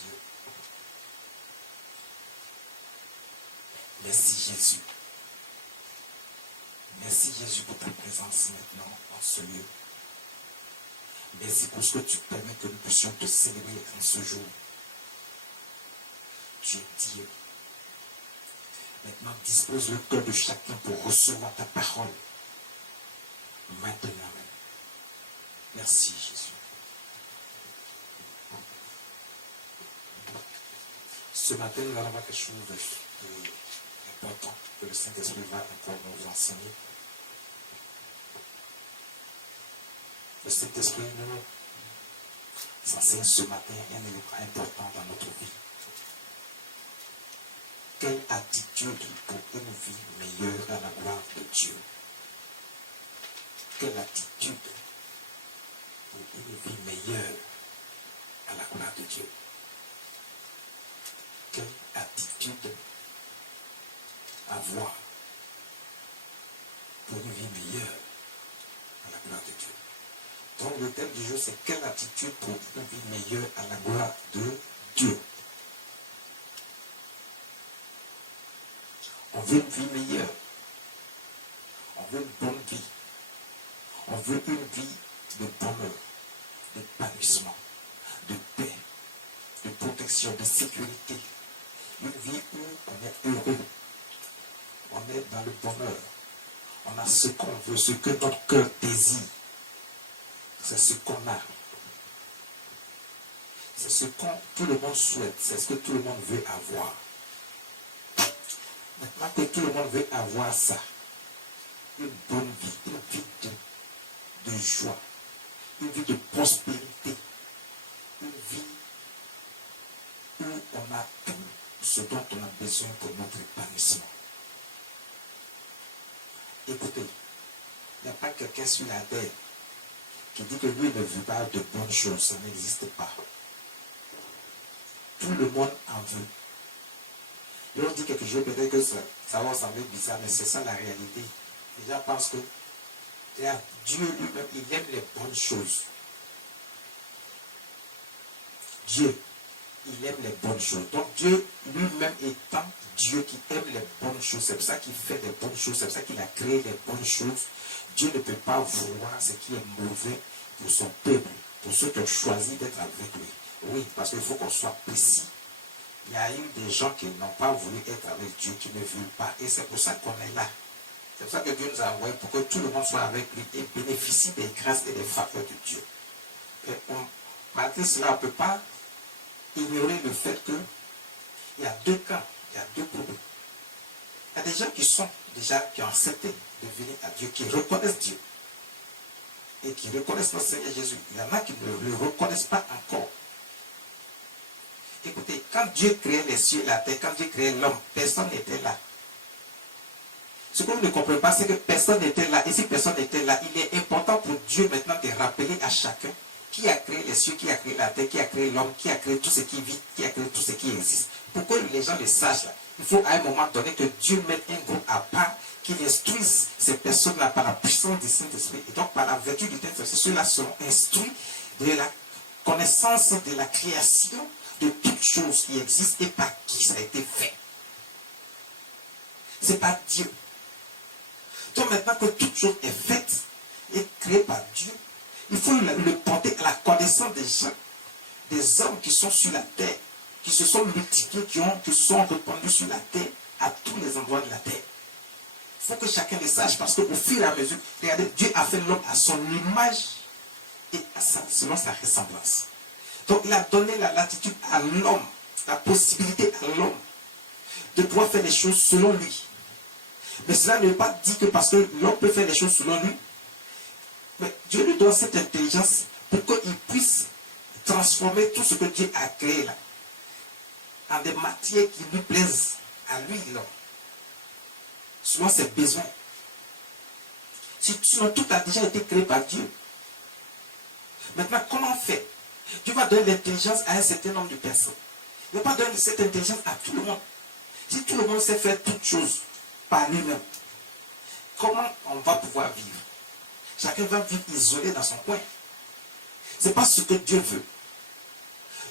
Dieu. Merci Jésus. Merci Jésus pour ta présence maintenant en ce lieu. Merci pour ce que tu permets que nous puissions te célébrer en ce jour. Dieu. Maintenant, dispose le cœur de chacun pour recevoir ta parole. Maintenant. Merci Jésus. Ce matin, nous allons avoir quelque chose d'important que le Saint-Esprit va encore nous enseigner. Le Saint-Esprit nous enseigne ce matin un élément important dans notre vie. Quelle attitude pour une vie meilleure à la gloire de Dieu? Quelle attitude pour une vie meilleure à la gloire de Dieu? Quelle attitude avoir pour une vie meilleure à la gloire de Dieu? Donc le thème du jour, c'est quelle attitude pour une vie meilleure à la gloire de Dieu? On veut une vie meilleure. On veut une bonne vie. On veut une vie de bonheur, d'épanouissement, de paix, de protection, de sécurité. Une vie où on est heureux. On est dans le bonheur. On a ce qu'on veut, ce que notre cœur désire. C'est ce qu'on a. C'est ce que tout le monde souhaite. C'est ce que tout le monde veut avoir. Maintenant que tout le monde veut avoir ça, une bonne vie, une vie de joie, une vie de prospérité, une vie où on a tout ce dont on a besoin pour notre épanouissement. Écoutez, il n'y a pas quelqu'un sur la terre qui dit que lui ne veut pas de bonnes choses, ça n'existe pas. Tout le monde en veut. Et on dit quelque chose, peut-être que ça va sembler bizarre, mais c'est ça la réalité. Les gens pensent que Dieu lui-même, il aime les bonnes choses. Dieu, il aime les bonnes choses. Donc Dieu lui-même étant Dieu qui aime les bonnes choses, c'est pour ça qu'il fait des bonnes choses, c'est pour ça qu'il a créé les bonnes choses. Dieu ne peut pas vouloir ce qui est mauvais pour son peuple, pour ceux qui ont choisi d'être avec lui. Oui, parce qu'il faut qu'on soit précis. Il y a eu des gens qui n'ont pas voulu être avec Dieu, qui ne veulent pas. Et c'est pour ça qu'on est là. C'est pour ça que Dieu nous a envoyés pour que tout le monde soit avec lui et bénéficie des grâces et des faveurs de Dieu. Et malgré cela, on ne peut pas ignorer le fait qu'il y a deux cas, il y a deux problèmes. Il y a des gens qui ont accepté de venir à Dieu, qui reconnaissent Dieu et qui reconnaissent notre Seigneur Jésus. Il y en a qui ne le reconnaissent pas encore. Écoutez, quand Dieu créait les cieux et la terre, quand Dieu créait l'homme, personne n'était là. Ce que vous ne comprenez pas, c'est que personne n'était là. Et si personne n'était là, il est important pour Dieu maintenant de rappeler à chacun qui a créé les cieux, qui a créé la terre, qui a créé l'homme, qui a créé tout ce qui vit, qui a créé tout ce qui existe. Pour que les gens le sachent, là, il faut à un moment donné que Dieu mette un groupe à part, qu'il instruise ces personnes-là par la puissance du Saint-Esprit. Et donc par la vertu du Saint-Esprit, ceux-là seront instruits de la connaissance de la création de toutes choses qui existent et par qui ça a été fait. C'est pas Dieu. Donc maintenant que toute chose est faite et créée par Dieu, il faut le porter à la connaissance des gens, des hommes qui sont sur la terre, qui se sont multipliés, qui sont répandus sur la terre, à tous les endroits de la terre. Il faut que chacun le sache, parce qu'au fur et à mesure, regardez, Dieu a fait l'homme à son image et selon sa ressemblance. Donc il a donné la latitude à l'homme, la possibilité à l'homme de pouvoir faire les choses selon lui. Mais cela ne veut pas dire que parce que l'homme peut faire les choses selon lui, mais Dieu lui donne cette intelligence pour qu'il puisse transformer tout ce que Dieu a créé là en des matières qui lui plaisent à lui, l'homme, selon ses besoins. Sinon, tout a déjà été créé par Dieu. Maintenant, comment faire? Dieu va donner l'intelligence à un certain nombre de personnes. Il ne va pas donner cette intelligence à tout le monde. Si tout le monde sait faire toutes choses par lui-même, comment on va pouvoir vivre? Chacun va vivre isolé dans son coin. Ce n'est pas ce que Dieu veut.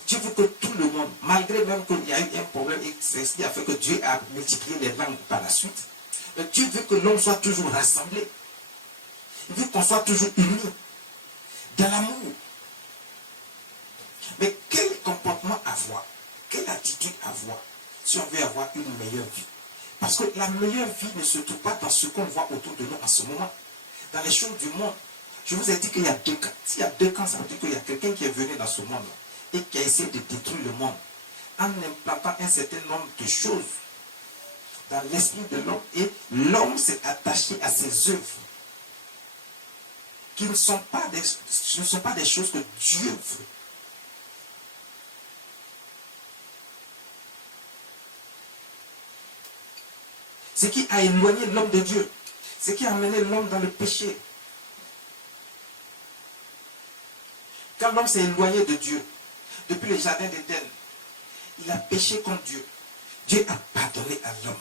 Dieu veut que tout le monde, malgré même qu'il y a eu un problème, c'est ce qui a fait que Dieu a multiplié les langues par la suite. Mais Dieu veut que l'homme soit toujours rassemblé. Il veut qu'on soit toujours unis dans l'amour. Mais quel comportement avoir? Quelle attitude avoir si on veut avoir une meilleure vie? Parce que la meilleure vie ne se trouve pas dans ce qu'on voit autour de nous en ce moment. Dans les choses du monde. Je vous ai dit qu'il y a deux cas. S'il y a deux cas, ça veut dire qu'il y a quelqu'un qui est venu dans ce monde et qui a essayé de détruire le monde en implantant un certain nombre de choses dans l'esprit de l'homme, et l'homme s'est attaché à ses œuvres qui ne sont pas des choses que Dieu veut. Ce qui a éloigné l'homme de Dieu, ce qui a amené l'homme dans le péché. Quand l'homme s'est éloigné de Dieu, depuis le jardin d'Éden, il a péché contre Dieu. Dieu a pardonné à l'homme.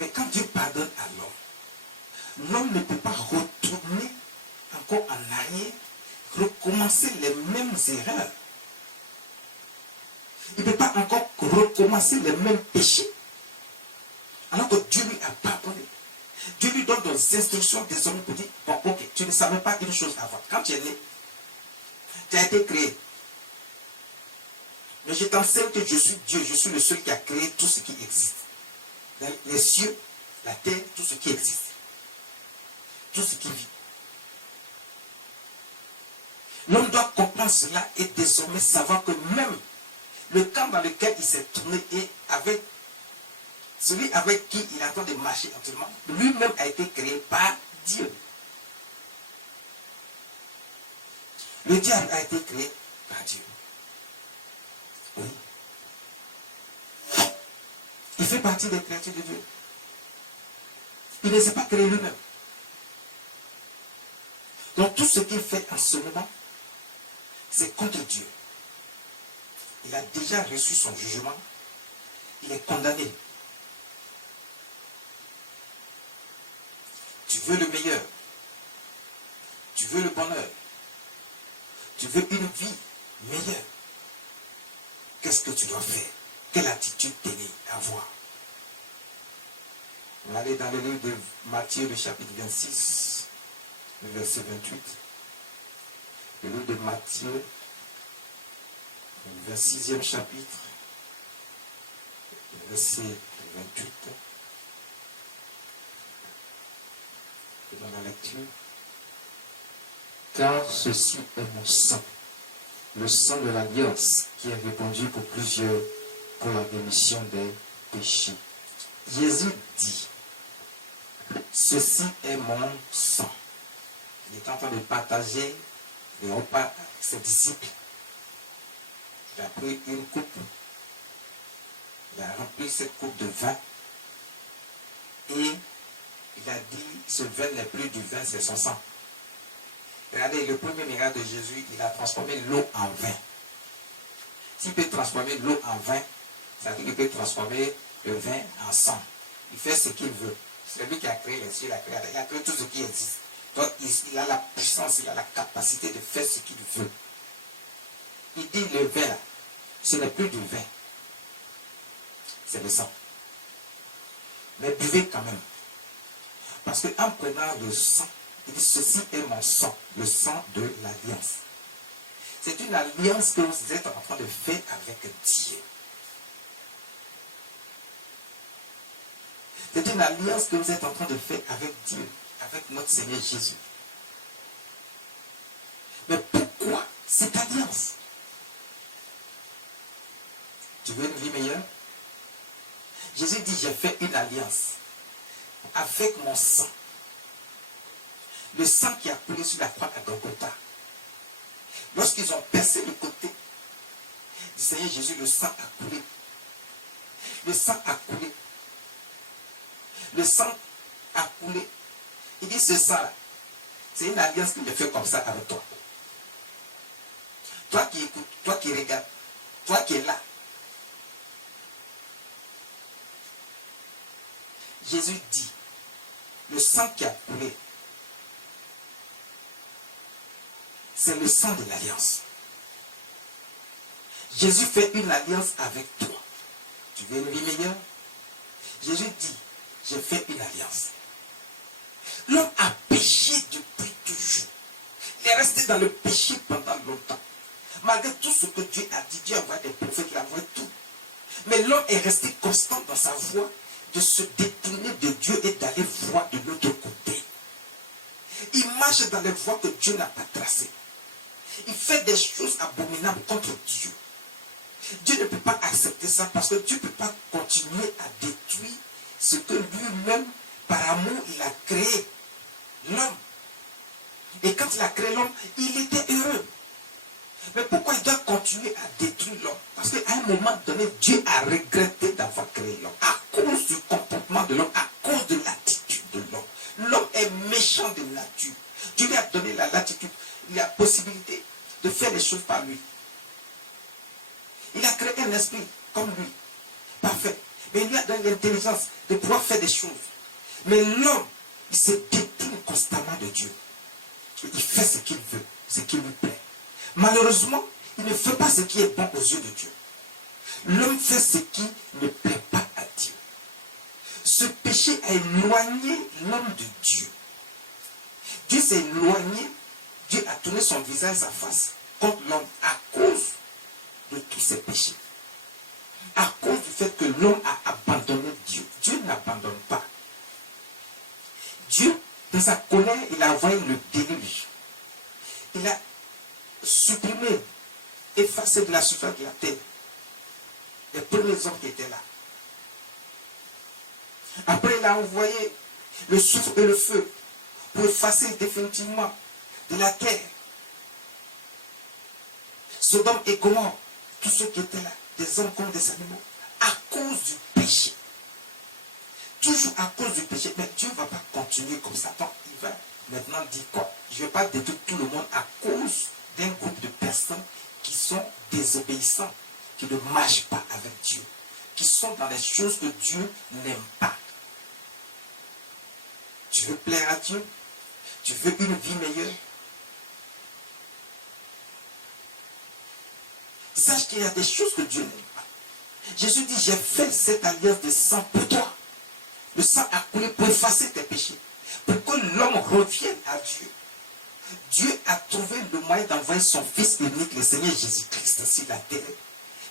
Mais quand Dieu pardonne à l'homme, l'homme ne peut pas retourner encore en arrière, recommencer les mêmes erreurs. Il ne peut pas encore recommencer les mêmes péchés. Alors que Dieu lui a pardonné. Dieu lui donne des instructions désormais pour dire, bon, ok, tu ne savais pas une chose avant. Quand tu es né, tu as été créé. Mais je t'enseigne que je suis Dieu, je suis le seul qui a créé tout ce qui existe. Les cieux, la terre, tout ce qui existe. Tout ce qui vit. L'homme doit comprendre cela et désormais savoir que même le camp dans lequel il s'est tourné et avec celui avec qui il est en train de marcher actuellement, lui-même a été créé par Dieu. Le diable a été créé par Dieu. Oui. Il fait partie des créatures de Dieu. Il ne s'est pas créé lui-même. Donc tout ce qu'il fait en ce moment, c'est contre Dieu. Il a déjà reçu son jugement. Il est condamné. Tu veux le meilleur. Tu veux le bonheur. Tu veux une vie meilleure. Qu'est-ce que tu dois faire? Quelle attitude t'aimer avoir? On va aller dans le livre de Matthieu, le chapitre 26, le verset 28. Le livre de Matthieu, le 26e chapitre, le verset 28. Et dans la lecture. Car ceci est mon sang, le sang de l'alliance qui est répandu pour plusieurs pour la rémission des péchés. Jésus dit, ceci est mon sang. Il est en train de partager le repas avec ses disciples. Il a pris une coupe, il a rempli cette coupe de vin et il a dit, ce vin n'est plus du vin, c'est son sang. Regardez, le premier miracle de Jésus, il a transformé l'eau en vin. S'il peut transformer l'eau en vin, ça veut dire qu'il peut transformer le vin en sang. Il fait ce qu'il veut. C'est lui qui a créé les cieux, il a créé tout ce qui existe. Donc il a la puissance, il a la capacité de faire ce qu'il veut. Il dit le vin là, ce n'est plus du vin. C'est le sang. Mais buvez quand même. Parce qu'en prenant le sang, il dit, ceci est mon sang, le sang de l'alliance. C'est une alliance que vous êtes en train de faire avec Dieu. C'est une alliance que vous êtes en train de faire avec Dieu, avec notre Seigneur Jésus. Mais pourquoi cette alliance? Tu veux une vie meilleure? Jésus dit, j'ai fait une alliance avec mon sang. Le sang qui a coulé sur la croix à Golgotha. Lorsqu'ils ont percé le côté du Seigneur Jésus, le sang a coulé. Le sang a coulé. Le sang a coulé. Il dit, ce sang-là, c'est une alliance que je fais comme ça avec toi. Toi qui écoutes, toi qui regardes, toi qui es là. Jésus dit, le sang qui a coulé, c'est le sang de l'alliance. Jésus fait une alliance avec toi. Tu veux une vie meilleure? Jésus dit, j'ai fait une alliance. L'homme a péché depuis toujours. Il est resté dans le péché pendant longtemps. Malgré tout ce que Dieu a dit, Dieu a envoyé des prophètes, il a envoyé tout. Mais l'homme est resté constant dans sa voie de se détourner de Dieu et d'aller voir de l'autre côté. Il marche dans les voies que Dieu n'a pas tracées. Il fait des choses abominables contre Dieu. Dieu ne peut pas accepter ça parce que Dieu ne peut pas continuer à détruire ce que lui-même, par amour, il a créé. L'homme. Et quand il a créé l'homme, il était heureux. Mais pourquoi il doit continuer à détruire l'homme? Parce qu'à un moment donné, Dieu a regretté d'avoir créé l'homme. À cause du comportement de l'homme, à cause de l'attitude de l'homme. L'homme est méchant de nature. Dieu lui a donné la latitude, la possibilité de faire les choses par lui. Il a créé un esprit comme lui. Parfait. Mais il lui a donné l'intelligence de pouvoir faire des choses. Mais l'homme, il se détourne constamment de Dieu. Il fait ce qu'il veut, ce qui lui plaît. Malheureusement, il ne fait pas ce qui est bon aux yeux de Dieu. L'homme fait ce qui ne plaît pas à Dieu. Ce péché a éloigné l'homme de Dieu. Dieu s'est éloigné, Dieu a tourné son visage, sa face contre l'homme à cause de tous ses péchés. À cause du fait que l'homme a abandonné Dieu. Dieu n'abandonne pas. Dieu, dans sa colère, il a envoyé le déluge. Il a supprimé, effacé de la surface de la terre les premiers hommes qui étaient là. Après, il a envoyé le soufre et le feu pour effacer définitivement de la terre Sodome et Gomorrhe, tous ceux qui étaient là, des hommes comme des animaux, à cause du péché. Toujours à cause du péché. Mais Dieu ne va pas continuer comme ça. Donc, il va maintenant dire quoi? Je ne vais pas détruire tout le monde à cause d'un groupe de personnes qui sont désobéissants, qui ne marchent pas avec Dieu, qui sont dans les choses que Dieu n'aime pas. Tu veux plaire à Dieu? Tu veux une vie meilleure? Sache qu'il y a des choses que Dieu n'aime pas. Jésus dit, j'ai fait cette alliance de sang pour toi. Le sang a coulé pour effacer tes péchés. Pour que l'homme revienne à Dieu. Dieu a trouvé le moyen d'envoyer son Fils unique, le Seigneur Jésus-Christ, sur la terre.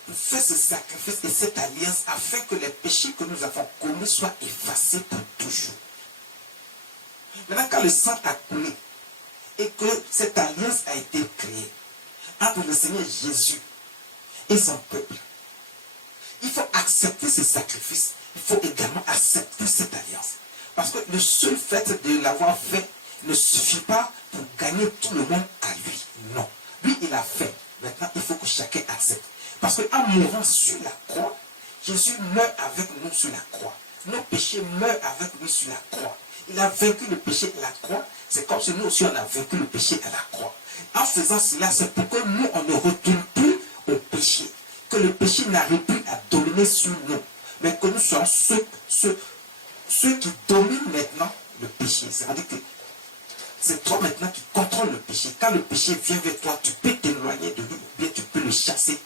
Pour faire ce sacrifice et cette alliance afin que les péchés que nous avons commis soient effacés pour toujours. Maintenant, quand le sang a coulé et que cette alliance a été créée entre le Seigneur Jésus et son peuple, il faut accepter ce sacrifice. Il faut également accepter cette alliance. Parce que le seul fait de l'avoir fait ne suffit pas pour gagner tout le monde à lui. Non. Lui, il a fait. Maintenant, il faut que chacun accepte. Parce qu'en mourant sur la croix, Jésus meurt avec nous sur la croix. Nos péchés meurent avec lui sur la croix. Il a vaincu le péché à la croix. C'est comme si nous aussi on a vaincu le péché à la croix. En faisant cela, c'est pour que nous, on ne retourne plus au péché. Que le péché n'arrive plus à dominer sur nous. Mais que nous soyons ceux qui dominent maintenant le péché. C'est-à-dire que c'est toi maintenant qui contrôle le péché. Quand le péché vient vers toi, tu peux t'éloigner de lui ou bien tu peux le chasser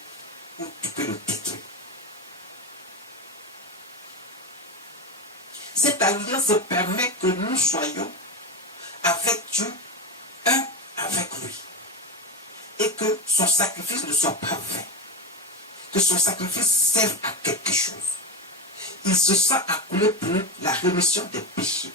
ou tu peux le détruire. Cette alliance permet que nous soyons avec Dieu, un avec lui. Et que son sacrifice ne soit pas vain. Que son sacrifice serve à quelque chose. Il se sent accoulé pour la rémission des péchés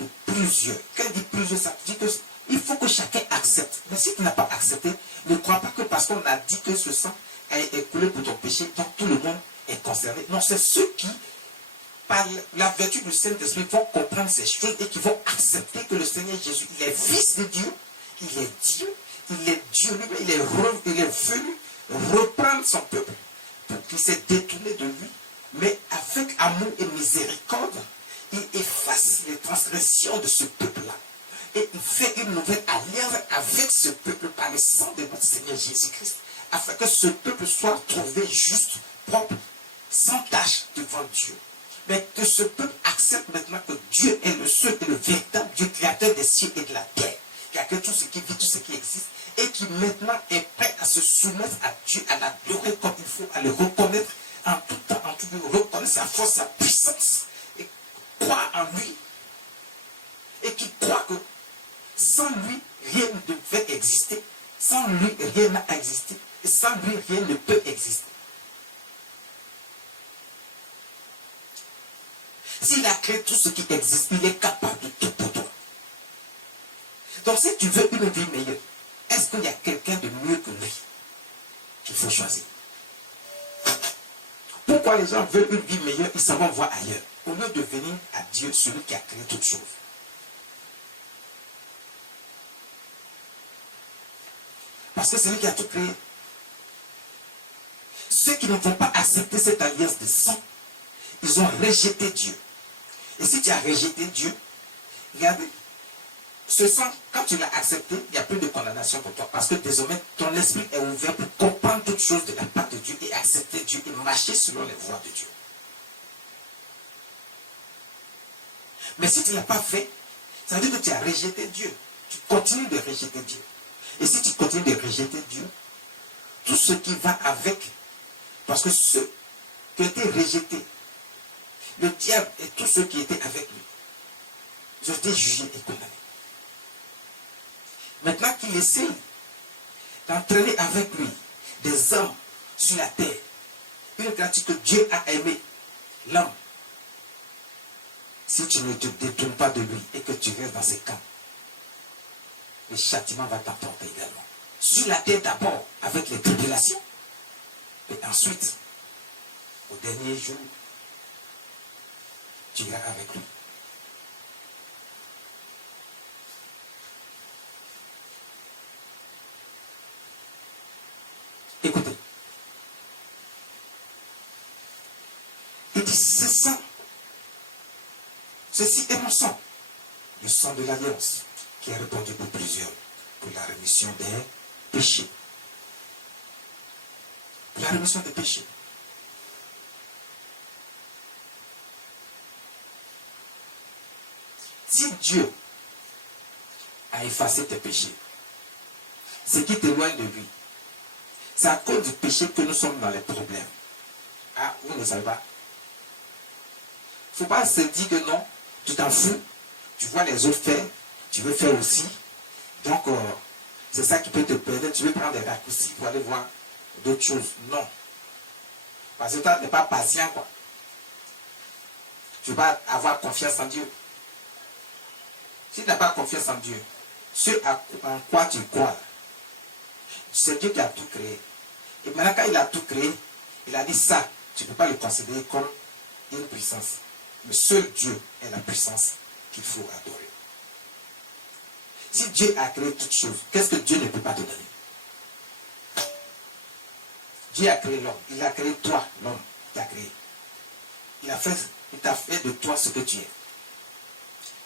de plusieurs. Quand il dit plusieurs, ça dit qu'il faut que chacun accepte. Mais si tu n'as pas accepté, ne crois pas que parce qu'on a dit que ce sang est coulé pour ton péché, donc tout le monde est concerné. Non, c'est ceux qui, par la vertu du Saint-Esprit, vont comprendre ces choses et qui vont accepter que le Seigneur Jésus, il est fils de Dieu, il est Dieu lui-même, il est venu reprendre son peuple pour qu'il s'est détourné de lui. Mais avec amour et miséricorde, il efface les transgressions de ce peuple-là. Et il fait une nouvelle alliance avec ce peuple par le sang de notre Seigneur Jésus-Christ. Afin que ce peuple soit trouvé juste, propre, sans tache devant Dieu. Mais que ce peuple accepte maintenant que Dieu est le seul et le véritable Dieu créateur des cieux et de la terre. qui a créé tout ce qui vit, tout ce qui existe, et qui maintenant est prêt à se soumettre à Dieu, à l'adorer comme il faut, à le reconnaître en tout temps, en tout lieu, reconnaître sa force, sa puissance, et croire en lui, et qui croit que sans lui, rien ne devait exister, sans lui, rien n'a existé, et sans lui, rien ne peut exister. S'il a créé tout ce qui existe, il est capable de tout pour toi. Donc si tu veux une vie meilleure, est-ce qu'il y a quelqu'un de mieux que lui qu'il faut choisir? Pourquoi les gens veulent une vie meilleure, ils s'en vont voir ailleurs, au lieu de venir à Dieu, celui qui a créé toutes choses? Parce que c'est lui qui a tout créé. Ceux qui ne vont pas accepter cette alliance de sang, ils ont rejeté Dieu. Et si tu as rejeté Dieu, regardez, ce sang, quand tu l'as accepté, il n'y a plus de condamnation pour toi. Parce que désormais, ton esprit est ouvert pour comprendre toutes choses de la part de Dieu et accepter Dieu et marcher selon les voies de Dieu. Mais si tu ne l'as pas fait, ça veut dire que tu as rejeté Dieu. Tu continues de rejeter Dieu. Et si tu continues de rejeter Dieu, tout ce qui va avec, parce que ceux qui ont été rejetés, le diable et tous ceux qui étaient avec lui, ils ont été jugés et condamnés. Maintenant qu'il essaie d'entraîner avec lui des hommes sur la terre, une grâce que Dieu a aimé l'homme, si tu ne te détournes pas de lui et que tu restes dans ses camps, le châtiment va t'emporter également. Sur la terre d'abord avec les tribulations, et ensuite, au dernier jour, tu iras avec lui. Écoutez. Il dit, ce sang, ceci est mon sang, le sang de l'alliance, qui est répandu pour plusieurs, pour la rémission des péchés. Pour la rémission des péchés. Si Dieu a effacé tes péchés, ce qui t'éloigne de lui, c'est à cause du péché que nous sommes dans les problèmes. Ah, vous ne savez pas. Il ne faut pas se dire que non, tu t'en fous, tu vois les autres faire, tu veux faire aussi. Donc, c'est ça qui peut te permettre, tu veux prendre des raccourcis pour aller voir d'autres choses. Non. Parce que toi, tu n'es pas patient, quoi. Tu ne veux pas avoir confiance en Dieu. Si tu n'as pas confiance en Dieu, ce en quoi tu crois, c'est Dieu qui a tout créé. Et maintenant, quand il a tout créé, il a dit ça, tu ne peux pas le considérer comme une puissance. Le seul Dieu est la puissance qu'il faut adorer. Si Dieu a créé toutes choses, qu'est-ce que Dieu ne peut pas te donner? Dieu a créé l'homme. Il a créé toi, l'homme. Il t'a créé. Il t'a fait de toi ce que tu es.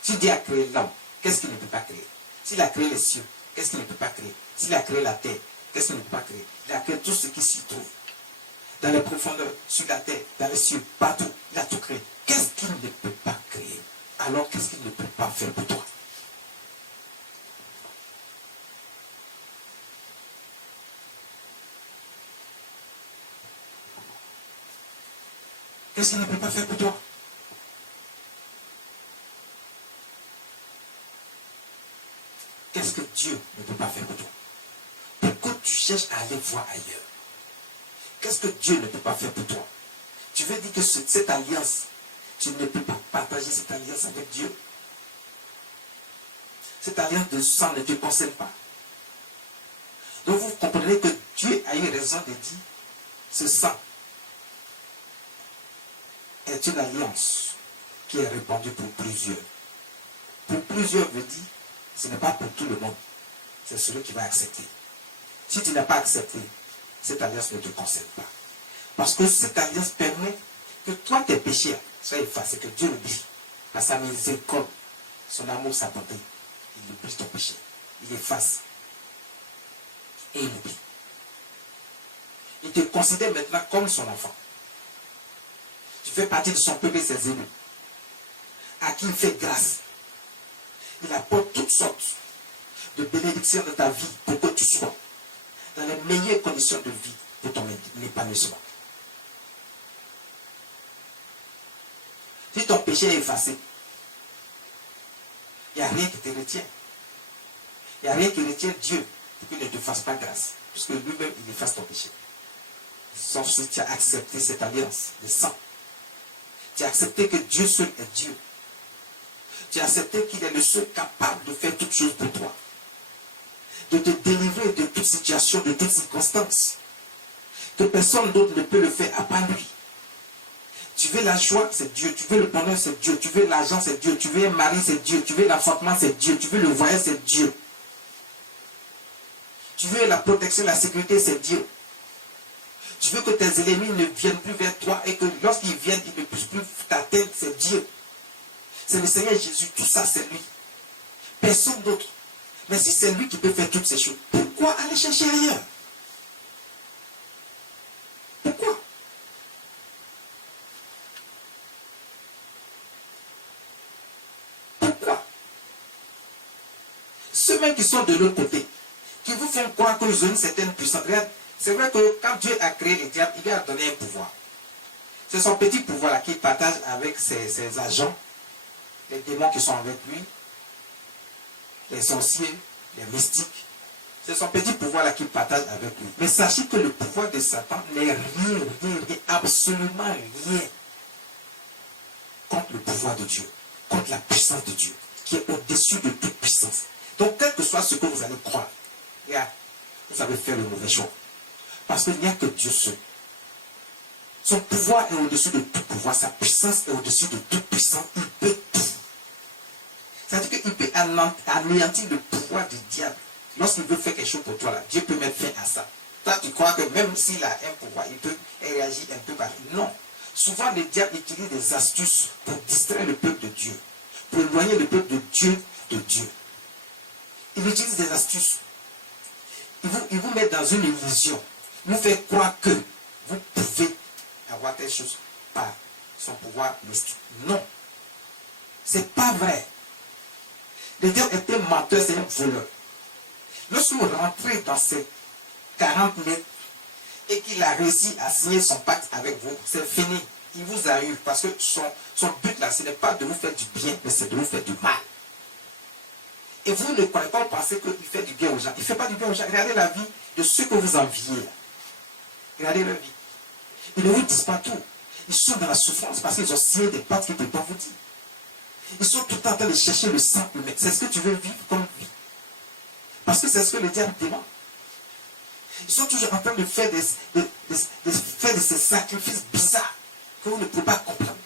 Si Dieu a créé l'homme, qu'est-ce qu'il ne peut pas créer? S'il a créé les cieux, qu'est-ce qu'il ne peut pas créer? S'il a créé la terre, qu'est-ce qu'il ne peut pas créer? Il a créé tout ce qui s'y trouve. Dans les profondeurs, sur la terre, dans les cieux, partout. Il a tout créé. Qu'est-ce qu'il ne peut pas créer? Alors qu'est-ce qu'il ne peut pas faire pour toi? Qu'est-ce qu'il ne peut pas faire pour toi? Qu'est-ce que Dieu ne peut pas faire pour toi? Pourquoi tu cherches à aller voir ailleurs? Qu'est-ce que Dieu ne peut pas faire pour toi? Tu veux dire que cette alliance, tu ne peux pas partager cette alliance avec Dieu? Cette alliance de sang ne te concerne pas. Donc vous comprenez que Dieu a eu raison de dire, ce sang est une alliance qui est répandue pour plusieurs. Pour plusieurs veut dire, ce n'est pas pour tout le monde. C'est celui qui va accepter. Si tu n'as pas accepté, cette alliance ne te concerne pas. Parce que cette alliance permet que toi, tes péchés soient effacés, que Dieu l'oublie. Par sa miséricorde, son amour, sa bonté, il oublie ton péché. Il efface. Et il oublie. Il te considère maintenant comme son enfant. Tu fais partie de son peuple et ses élus, à qui il fait grâce. Il apporte toutes sortes de bénédiction de ta vie pour que tu sois dans les meilleures conditions de vie pour ton épanouissement. Si ton péché est effacé, il n'y a rien qui te retient. Il n'y a rien qui retient Dieu pour qu'il ne te fasse pas grâce. Puisque lui-même, il efface ton péché. Sauf si tu as accepté cette alliance de sang. Tu as accepté que Dieu seul est Dieu. Tu as accepté qu'il est le seul capable de faire toutes choses pour toi. De te délivrer de toute situation, de toute circonstance. Que personne d'autre ne peut le faire à part lui. Tu veux la joie, c'est Dieu. Tu veux le bonheur, c'est Dieu. Tu veux l'argent, c'est Dieu. Tu veux un mari, c'est Dieu. Tu veux l'enfantement, c'est Dieu. Tu veux le voyage, c'est Dieu. Tu veux la protection, la sécurité, c'est Dieu. Tu veux que tes ennemis ne viennent plus vers toi et que lorsqu'ils viennent, ils ne puissent plus t'atteindre, c'est Dieu. C'est le Seigneur Jésus, tout ça c'est lui. Personne d'autre. Mais si c'est lui qui peut faire toutes ces choses, pourquoi aller chercher ailleurs? Pourquoi? Pourquoi? Ceux-mêmes qui sont de l'autre côté, qui vous font croire qu'ils ont une certaine puissance. C'est vrai que quand Dieu a créé les diables, il lui a donné un pouvoir. C'est son petit pouvoir-là qu'il partage avec ses agents, les démons qui sont avec lui, les sorciers, les mystiques. C'est son petit pouvoir-là qu'il partage avec lui. Mais sachez que le pouvoir de Satan n'est rien, absolument rien contre le pouvoir de Dieu, contre la puissance de Dieu, qui est au-dessus de toute puissance. Donc, quel que soit ce que vous allez croire, regarde, vous avez fait le mauvais choix. Parce qu'il n'y a que Dieu seul. Son pouvoir est au-dessus de tout pouvoir. Sa puissance est au-dessus de toute puissance. Il peut tout. C'est-à-dire qu'il peut anéantir le pouvoir du diable. Lorsqu'il veut faire quelque chose pour toi, là, Dieu peut mettre fin à ça. Toi, tu crois que même s'il a un pouvoir, il peut réagir un peu par... Non. Souvent, le diable utilise des astuces pour distraire le peuple de Dieu. Pour éloigner le peuple de Dieu de Dieu. Il utilise des astuces. Il vous met dans une illusion. Vous fait croire que vous pouvez avoir telle chose par son pouvoir mystique. Non. C'est pas vrai. Le diable est un menteur, c'est un voleur. Lorsque vous rentrez dans ces 40 mètres et qu'il a réussi à signer son pacte avec vous, c'est fini. Il vous a eu. Parce que son but là, ce n'est pas de vous faire du bien, mais c'est de vous faire du mal. Et vous ne croyez pas, vous pensez qu'il fait du bien aux gens. Il ne fait pas du bien aux gens. Regardez la vie de ceux que vous enviez là. Regardez leur vie. Ils ne vous disent pas tout. Ils sont dans la souffrance parce qu'ils ont signé des pactes qu'ils ne peuvent pas vous dire. Ils sont tout le temps en train de chercher le sang humain. C'est ce que tu veux vivre comme vie. Parce que c'est ce que le diable demande. Ils sont toujours en train de faire de ces sacrifices bizarres que vous ne pouvez pas comprendre.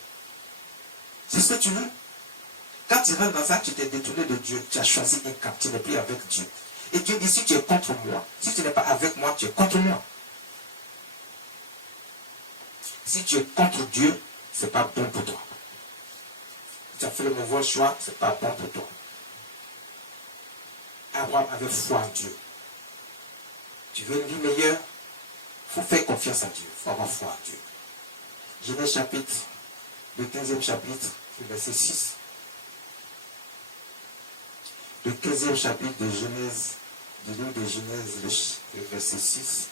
C'est ce que tu veux. Quand tu rentres dans ça, tu t'es détourné de Dieu. Tu as choisi un camp. Tu n'es plus avec Dieu. Et Dieu dit, si tu es contre moi, si tu n'es pas avec moi, tu es contre moi. Si tu es contre Dieu, ce n'est pas bon pour toi. Si tu as fait le mauvais choix, ce n'est pas bon pour toi. Abraham avait foi en Dieu. Tu veux une vie meilleure? Il faut faire confiance à Dieu. Il faut avoir foi en Dieu. Genèse chapitre, le 15e chapitre, verset 6. Le 15e chapitre de Genèse, du livre de Genèse, le verset 6.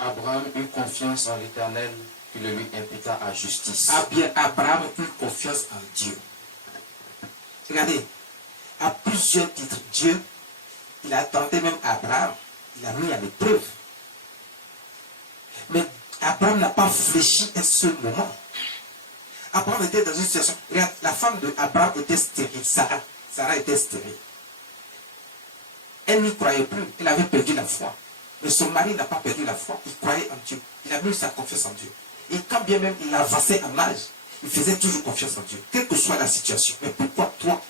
Abraham eut confiance en l'Éternel qui le lui imputa à justice. Ah bien, Abraham eut confiance en Dieu. Regardez, à plusieurs titres, Dieu, il a tenté même Abraham, il a mis à l'épreuve. Mais Abraham n'a pas fléchi un seul moment. Abraham était dans une situation. Regarde, la femme d'Abraham était stérile, Sarah. Sarah était stérile. Elle n'y croyait plus, elle avait perdu la foi. Mais son mari n'a pas perdu la foi, il croyait en Dieu. Il a mis sa confiance en Dieu. Et quand bien même il avançait en âge, il faisait toujours confiance en Dieu, quelle que soit la situation. Mais pourquoi toi,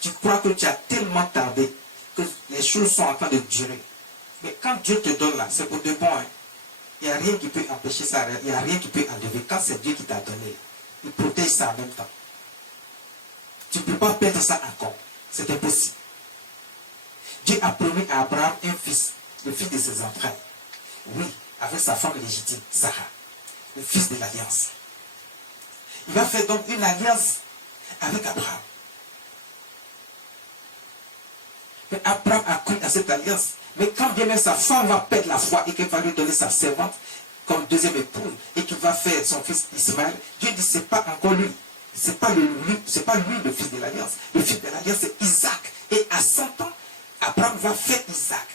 tu crois que tu as tellement tardé que les choses sont en train de durer? Mais quand Dieu te donne là, c'est pour de bon. Hein. Il n'y a rien qui peut empêcher ça, il n'y a rien qui peut enlever. Quand c'est Dieu qui t'a donné, il protège ça en même temps. Tu ne peux pas perdre ça encore. C'est impossible. Dieu a promis à Abraham un fils, le fils de ses entrailles. Oui, avec sa femme légitime, Sarah, le fils de l'alliance. Il va faire donc une alliance avec Abraham. Mais Abraham a cru à cette alliance. Mais quand bien même sa femme va perdre la foi et qu'elle va lui donner sa servante comme deuxième épouse et qu'il va faire son fils Ismaël, Dieu dit c'est pas encore lui. C'est pas lui le fils de l'alliance. Le fils de l'alliance c'est Isaac. Et à 100 ans, Abraham va faire Isaac.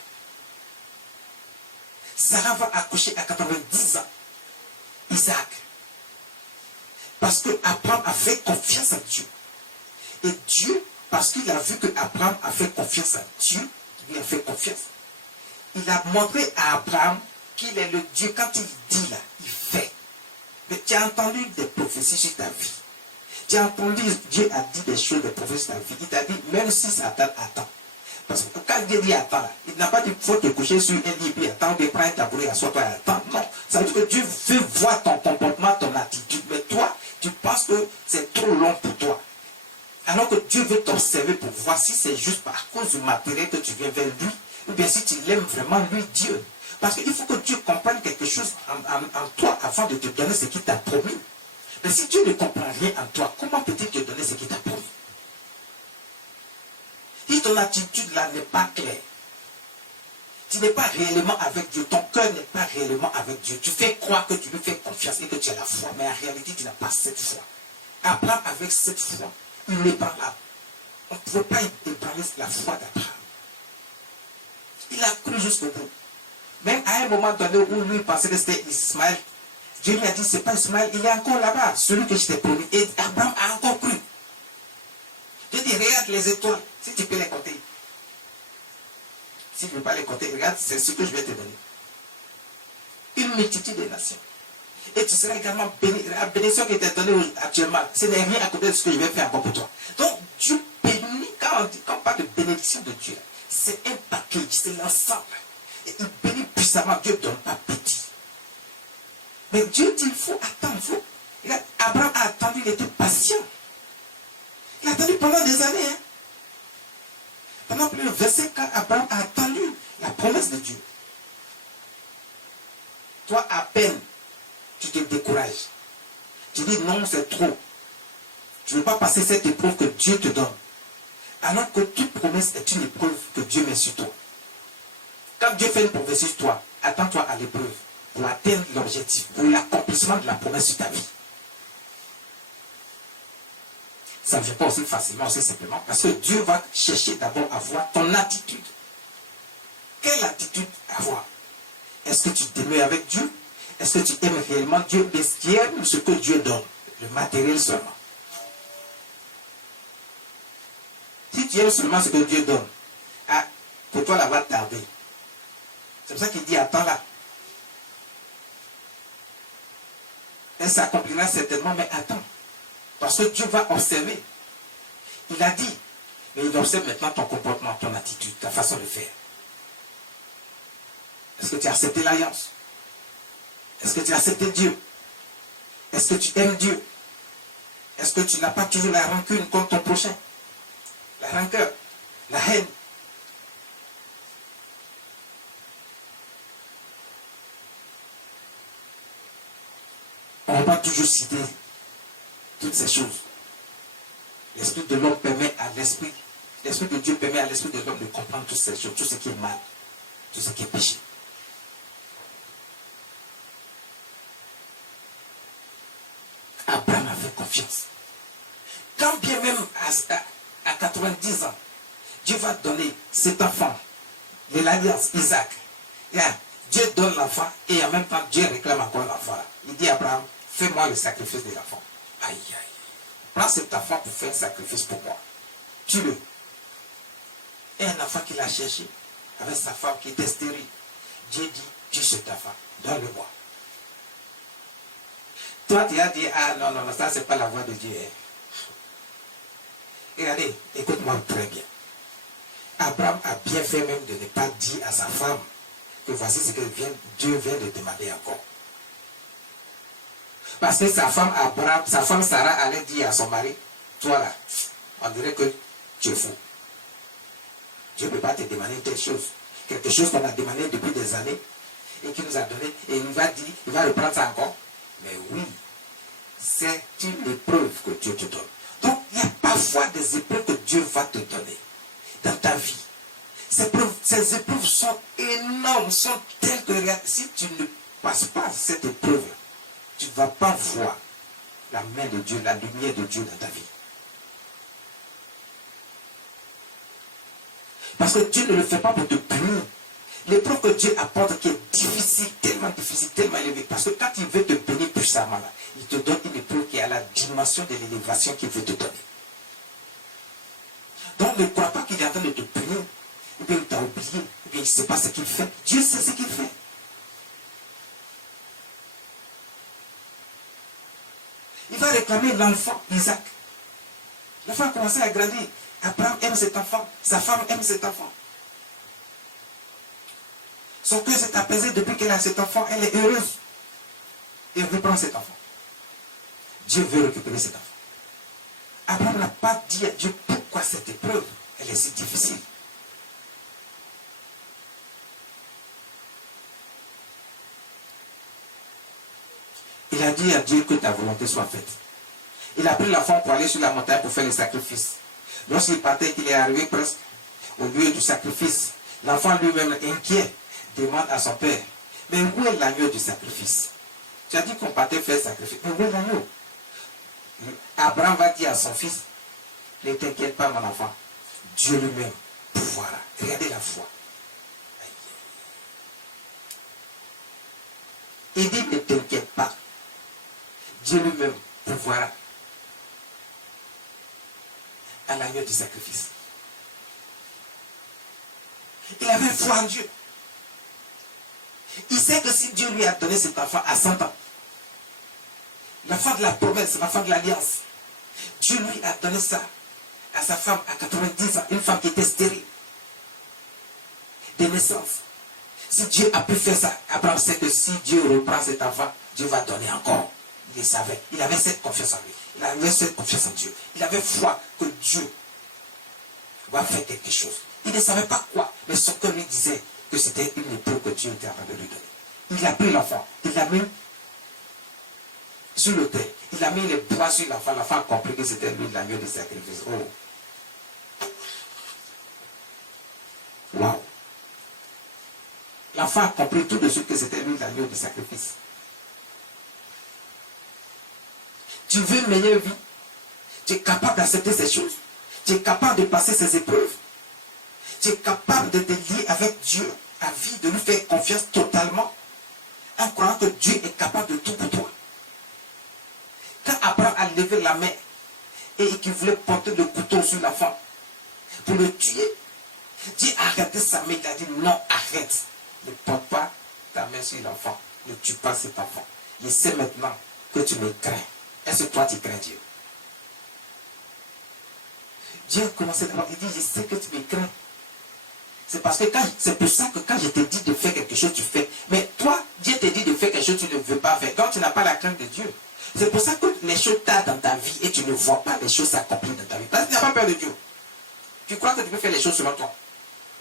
Sarah va accoucher à 90 ans. Isaac. Parce que Abraham a fait confiance à Dieu. Et Dieu, parce qu'il a vu que Abraham a fait confiance à Dieu, il lui a fait confiance. Il a montré à Abraham qu'il est le Dieu. Quand il dit là, il fait. Mais tu as entendu des prophéties sur ta vie. Tu as entendu, Dieu a dit des choses, des prophéties sur ta vie. Il t'a dit, même si Satan attend. Parce que quand Dieu dit attends là, il n'a pas dit faut te coucher sur un lit, puis attends, puis prends un tabouret, assois-toi et attends. Non. Ça veut dire que Dieu veut voir ton comportement, ton attitude. Mais toi, tu penses que c'est trop long pour toi. Alors que Dieu veut t'observer pour voir si c'est juste par cause du matériel que tu viens vers lui, ou bien si tu l'aimes vraiment lui, Dieu. Parce qu'il faut que Dieu comprenne quelque chose en toi avant de te donner ce qu'il t'a promis. Mais si Dieu ne comprend rien en toi, comment peut-il te donner ce qu'il t'a promis? Si ton attitude là n'est pas claire, tu n'es pas réellement avec Dieu, ton cœur n'est pas réellement avec Dieu, tu fais croire que tu lui fais confiance et que tu as la foi, mais en réalité tu n'as pas cette foi. Abraham avec cette foi, il n'est pas là. On ne pouvait pas ébranler la foi d'Abraham. Il a cru jusqu'au bout. Même à un moment donné où lui pensait que c'était Ismaël, Dieu lui a dit, c'est pas Ismaël, il est encore là-bas, celui que je t'ai promis. Et Abraham a encore cru. Dieu dit, regarde les étoiles, si tu peux les compter. Si tu ne peux pas les compter, regarde, c'est ce que je vais te donner. Une multitude de nations. Et tu seras également béni. La bénédiction qui t'est donnée actuellement, ce n'est rien à côté de ce que je vais faire encore pour toi. Donc, Dieu bénit, quand on parle de bénédiction de Dieu, c'est un package, c'est l'ensemble. Et il bénit puissamment, Dieu ne donne pas petit. Mais Dieu dit, il faut attendre, Abraham a attendu, il était patient. Il a attendu pendant des années. Hein. Pendant plus de 25 ans, Abraham a attendu la promesse de Dieu. Toi, à peine, tu te décourages. Tu dis non, c'est trop. Tu ne veux pas passer cette épreuve que Dieu te donne. Alors que toute promesse est une épreuve que Dieu met sur toi. Quand Dieu fait une promesse sur toi, attends-toi à l'épreuve pour atteindre l'objectif, pour l'accomplissement de la promesse sur ta vie. Ça ne vient pas aussi facilement, aussi simplement, parce que Dieu va chercher d'abord à voir ton attitude. Quelle attitude avoir? Est-ce que tu demeures avec Dieu? Est-ce que tu aimes réellement Dieu? Est-ce que tu aimes ce que Dieu donne? Le matériel seulement. Si tu aimes seulement ce que Dieu donne, pour toi, là va tarder. C'est pour ça qu'il dit, attends là. Elle s'accomplira certainement, mais attends. Parce que Dieu va observer. Il a dit, mais il observe maintenant ton comportement, ton attitude, ta façon de faire. Est-ce que tu as accepté l'alliance? Est-ce que tu as accepté Dieu? Est-ce que tu aimes Dieu? Est-ce que tu n'as pas toujours la rancune contre ton prochain? La rancœur, la haine. On va pas toujours citer toutes ces choses. L'esprit de l'homme permet à l'esprit de Dieu permet à l'esprit de l'homme de comprendre toutes ces choses, tout ce qui est mal, tout ce qui est péché. Abraham avait confiance. Quand bien même à 90 ans, Dieu va donner cet enfant de l'alliance, Isaac. Dieu donne l'enfant et en même temps Dieu réclame encore l'enfant. Il dit à Abraham, fais-moi le sacrifice de l'enfant. Aïe, aïe. Prends cet enfant pour faire un sacrifice pour moi. Tue-le. Et un enfant qu'il a cherché avec sa femme qui était stérile. Dieu dit, tue cet enfant, donne-le-moi. Toi, tu as dit, ah non, ça c'est pas la voix de Dieu. Regardez, écoute-moi très bien. Abraham a bien fait même de ne pas dire à sa femme que voici ce que Dieu vient de demander encore. Parce que sa femme Sarah allait dire à son mari, toi là, on dirait que tu es fou. Dieu ne peut pas te demander telle chose. Quelque chose qu'on a demandé depuis des années et qu'il nous a donné, et il va reprendre ça encore. Mais oui, c'est une épreuve que Dieu te donne. Donc, il y a parfois des épreuves que Dieu va te donner dans ta vie. Ces épreuves sont énormes, sont telles que si tu ne passes pas cette épreuve, tu ne vas pas voir la main de Dieu, la lumière de Dieu dans ta vie. Parce que Dieu ne le fait pas pour te punir. L'épreuve que Dieu apporte qui est difficile, tellement élevée. Parce que quand il veut te punir puissamment, là, il te donne une épreuve qui est à la dimension de l'élévation qu'il veut te donner. Donc ne crois pas qu'il est en train de te punir, ou bien il t'a oublié, ou bien il ne sait pas ce qu'il fait. Dieu sait ce qu'il fait. Il va réclamer l'enfant, Isaac. L'enfant a commencé à grandir. Abraham aime cet enfant. Sa femme aime cet enfant. Son cœur s'est apaisé depuis qu'elle a cet enfant. Elle est heureuse. Et reprend cet enfant. Dieu veut récupérer cet enfant. Abraham n'a pas dit à Dieu pourquoi cette épreuve, elle est si difficile. Il a dit à Dieu que ta volonté soit faite. Il a pris l'enfant pour aller sur la montagne pour faire le sacrifice. Lorsqu'il partait, qu'il est arrivé presque au lieu du sacrifice, l'enfant lui-même inquiet demande à son père, mais où est l'agneau du sacrifice? Tu as dit qu'on partait faire le sacrifice, mais où est l'agneau? Abraham va dire à son fils, ne t'inquiète pas mon enfant, Dieu lui-même pourvoira. Regardez la foi. Il dit, ne t'inquiète pas, Dieu lui-même pourvoira à l'agneau du sacrifice. Il avait foi en Dieu. Il sait que si Dieu lui a donné cet enfant à 100 ans, l'enfant de la promesse, l'enfant de l'alliance, Dieu lui a donné ça à sa femme à 90 ans, une femme qui était stérile, de naissance. Si Dieu a pu faire ça, Abraham sait que si Dieu reprend cet enfant, Dieu va donner encore. Il le savait. Il avait cette confiance en lui. Il avait cette confiance en Dieu. Il avait foi que Dieu va faire quelque chose. Il ne savait pas quoi, mais son cœur lui disait que c'était une épreuve que Dieu était en train de lui donner. Il a pris l'enfant, il l'a mis sur l'autel, il a mis les bras sur l'enfant. L'enfant a compris que c'était lui l'agneau de sacrifice. Oh! Waouh! L'enfant a compris tout de suite que c'était lui l'agneau de sacrifice. Tu veux une meilleure vie? Tu es capable d'accepter ces choses? Tu es capable de passer ces épreuves? Tu es capable de te lier avec Dieu à vie, de lui faire confiance totalement, en croyant que Dieu est capable de tout pour toi. Quand Abraham a levé la main et qu'il voulait porter le couteau sur l'enfant pour le tuer, Dieu a arrêté sa main. Il a dit non, arrête. Ne porte pas ta main sur l'enfant. Ne tue pas cet enfant. Je sais maintenant que tu me crains. Est-ce que toi tu crains Dieu? Dieu a commencé d'abord, il dit, je sais que tu me crains. C'est parce que c'est pour ça que quand je te dis de faire quelque chose, tu fais. Mais toi, Dieu te dit de faire quelque chose, tu ne veux pas faire. Quand tu n'as pas la crainte de Dieu. C'est pour ça que les choses tardent dans ta vie et tu ne vois pas les choses s'accomplir dans ta vie. Parce que tu n'as pas peur de Dieu. Tu crois que tu peux faire les choses selon toi.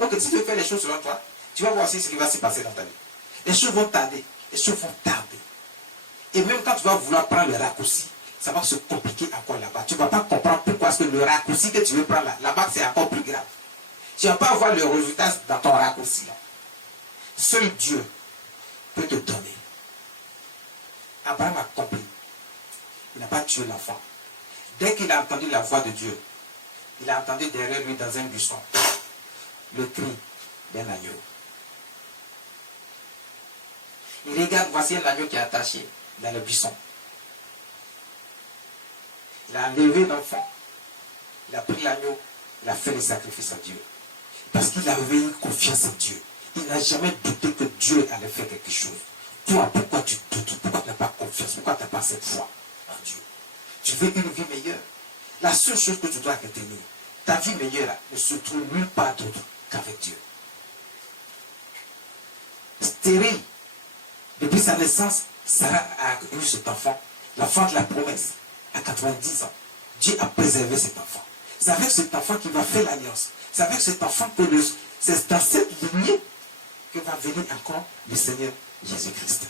Donc si tu veux faire les choses selon toi, tu vas voir aussi ce qui va se passer dans ta vie. Les choses vont tarder. Les choses vont tarder. Et même quand tu vas vouloir prendre le raccourci, ça va se compliquer encore là-bas. Tu ne vas pas comprendre pourquoi est-ce que le raccourci que tu veux prendre là-bas, c'est encore plus grave. Tu ne vas pas avoir le résultat dans ton raccourci. Là. Seul Dieu peut te donner. Abraham a compris. Il n'a pas tué l'enfant. Dès qu'il a entendu la voix de Dieu, il a entendu derrière lui dans un buisson le cri d'un agneau. Il regarde, voici un agneau qui est attaché dans le buisson. Il a enlevé l'enfant. Il a pris l'agneau. Il a fait le sacrifice à Dieu. Parce qu'il avait une confiance en Dieu. Il n'a jamais douté que Dieu allait faire quelque chose. Toi, pourquoi tu doutes? Pourquoi tu n'as pas confiance? Pourquoi tu n'as pas cette foi en Dieu? Tu veux une vie meilleure? La seule chose que tu dois retenir, ta vie meilleure là, ne se trouve nulle part d'autre qu'avec Dieu. Stérile, depuis sa naissance, Sarah a eu cet enfant, l'enfant de la promesse, à 90 ans. Dieu a préservé cet enfant. C'est avec cet enfant qu'il va faire l'alliance. C'est avec cet enfant que c'est dans cette lignée que va venir encore le Seigneur Jésus-Christ.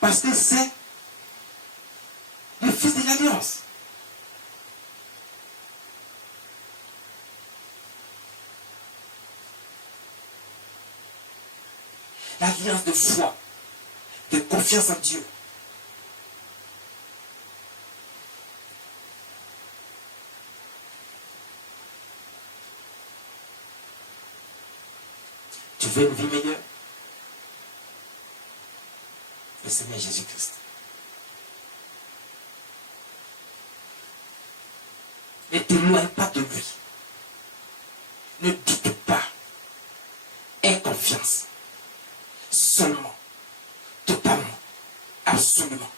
Parce que c'est le fils de l'alliance. confiance. L'alliance de foi, de confiance en Dieu. Tu veux une vie meilleure? Le Seigneur Jésus-Christ. Ne t'éloigne pas de lui. Ne doute pas. Aie confiance. Seulement. Totalement. Absolument.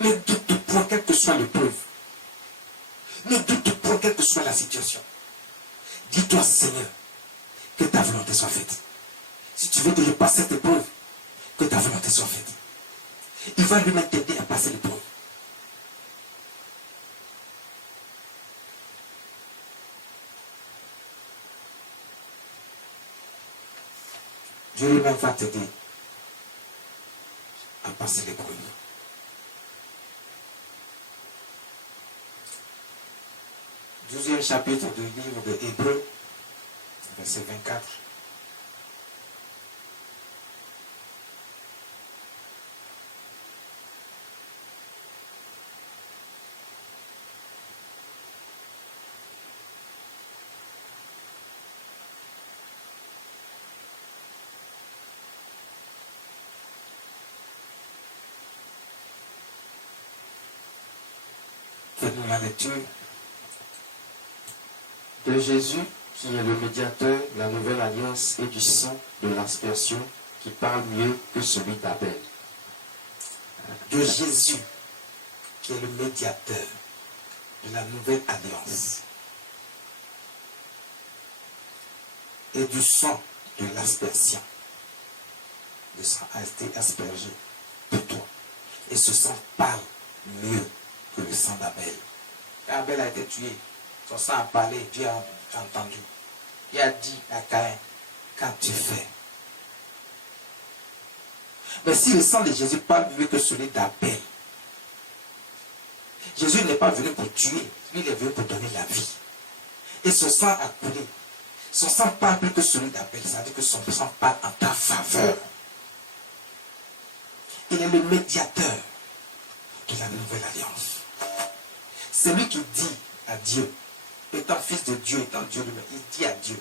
Ne doute point quelle que soit l'épreuve. Ne doute point quelle que soit la situation. Dis-toi, Seigneur, que ta volonté soit faite. Si tu veux que je passe cette épreuve, que ta volonté soit faite. Il va lui-même t'aider à passer l'épreuve. Dieu lui-même va t'aider à passer l'épreuve. Douzième chapitre du livre de Hébreux, verset 24. Faites-nous la lecture. De Jésus, qui est le médiateur de la nouvelle alliance et du sang de l'expiation, qui parle mieux que celui d'Abel. De Jésus, qui est le médiateur de la nouvelle alliance et du sang de l'aspersion. Le sang a été aspergé pour toi. Et ce sang parle mieux que le sang d'Abel. Quand Abel a été tué, son sang a parlé, Dieu a entendu. Il a dit à Caïn, qu'as-tu fait? Mais si le sang de Jésus parle mieux que celui d'Abel, Jésus n'est pas venu pour tuer, lui il est venu pour donner la vie. Et son sang a coulé. Son sang parle plus que celui d'Abel, ça veut dire que son sang parle en ta faveur. Il est le médiateur de la nouvelle alliance. C'est lui qui dit à Dieu, étant fils de Dieu, étant Dieu lui-même, il dit à Dieu,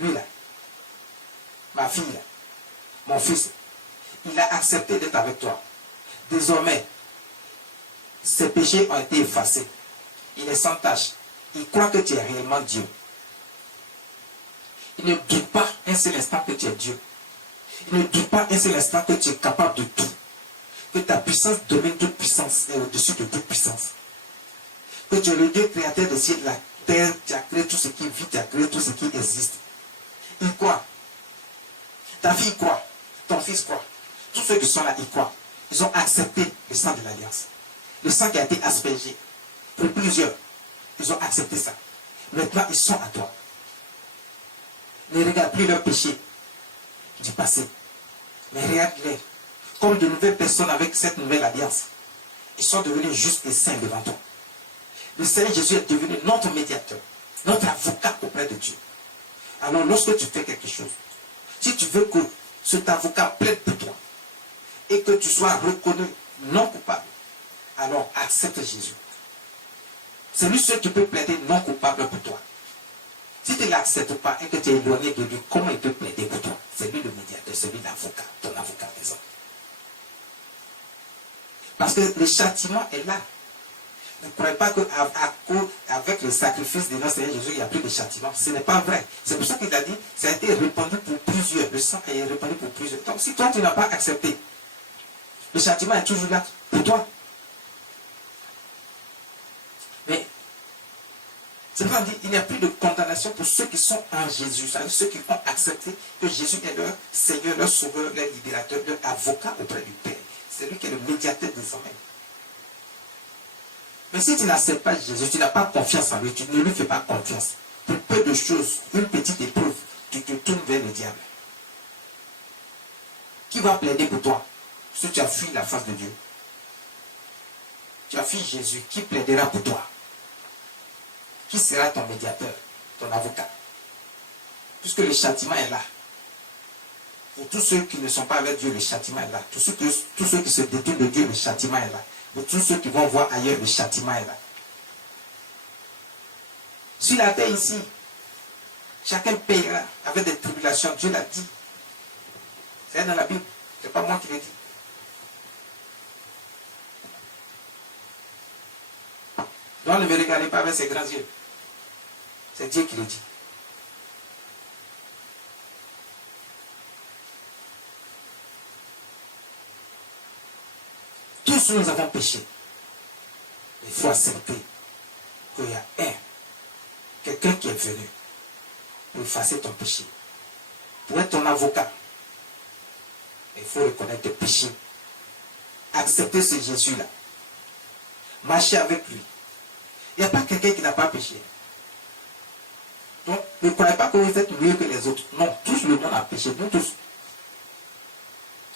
lui là, ma fille là, mon fils, il a accepté d'être avec toi. Désormais, ses péchés ont été effacés. Il est sans tache. Il croit que tu es réellement Dieu. Il ne doute pas un seul instant que tu es Dieu. Il ne doute pas un seul instant que tu es capable de tout. Que ta puissance domine toute puissance et au-dessus de toute puissance. Que tu es le Dieu créateur des cieux et de la terre. Tu as créé tout ce qui vit, tu as créé tout ce qui existe. Il croit. Ta fille croit. Ton fils croit. Tous ceux qui sont là, ils croient. Ils ont accepté le sang de l'alliance. Le sang qui a été aspergé. Pour plusieurs. Ils ont accepté ça. Maintenant, ils sont à toi. Ne regarde plus leurs péchés du passé. Mais regarde-les comme de nouvelles personnes avec cette nouvelle alliance. Ils sont devenus justes et saints devant toi. Le Seigneur Jésus est devenu notre médiateur, notre avocat auprès de Dieu. Alors lorsque tu fais quelque chose, si tu veux que cet avocat plaide pour toi et que tu sois reconnu non coupable, alors accepte Jésus. C'est lui seul qui peut plaider non coupable pour toi. Si tu ne l'acceptes pas et que tu es éloigné de lui, comment il peut plaider pour toi? C'est lui le médiateur, c'est lui l'avocat, ton avocat des hommes. Parce que le châtiment est là. Ne croyez pas qu'avec le sacrifice de notre Seigneur Jésus, il n'y a plus de châtiment. Ce n'est pas vrai. C'est pour ça qu'il a dit, ça a été répandu pour plusieurs. Le sang est répandu pour plusieurs. Donc si toi tu n'as pas accepté, le châtiment est toujours là pour toi. Mais c'est pour ça qu'il dit, il n'y a plus de condamnation pour ceux qui sont en Jésus. C'est-à-dire ceux qui ont accepté que Jésus est leur Seigneur, leur Sauveur, leur libérateur, leur avocat auprès du Père. C'est lui qui est le médiateur des hommes. Mais si tu n'acceptes pas Jésus, tu n'as pas confiance en lui, tu ne lui fais pas confiance. Pour peu de choses, une petite épreuve, tu te tournes vers le diable. Qui va plaider pour toi si tu as fui la face de Dieu? tu as fui Jésus, qui plaidera pour toi? Qui sera ton médiateur, ton avocat? Puisque le châtiment est là. Pour tous ceux qui ne sont pas avec Dieu, le châtiment est là. Tous ceux qui se détournent de Dieu, le châtiment est là. Pour tous ceux qui vont voir ailleurs, le châtiment est là. Sur la terre ici, chacun payera avec des tribulations. Dieu l'a dit. C'est dans la Bible. Ce n'est pas moi qui l'ai dit. Donc ne me regardez pas avec ses grands yeux. C'est Dieu qui le dit. Tous nous avons péché. Il faut accepter qu'il y a quelqu'un qui est venu pour effacer ton péché. Pour être ton avocat, il faut reconnaître tes péchés. Accepter ce Jésus-là. Marcher avec lui. Il n'y a pas quelqu'un qui n'a pas péché. Donc, ne croyez pas que vous êtes mieux que les autres. Non, tous le monde a péché, nous tous.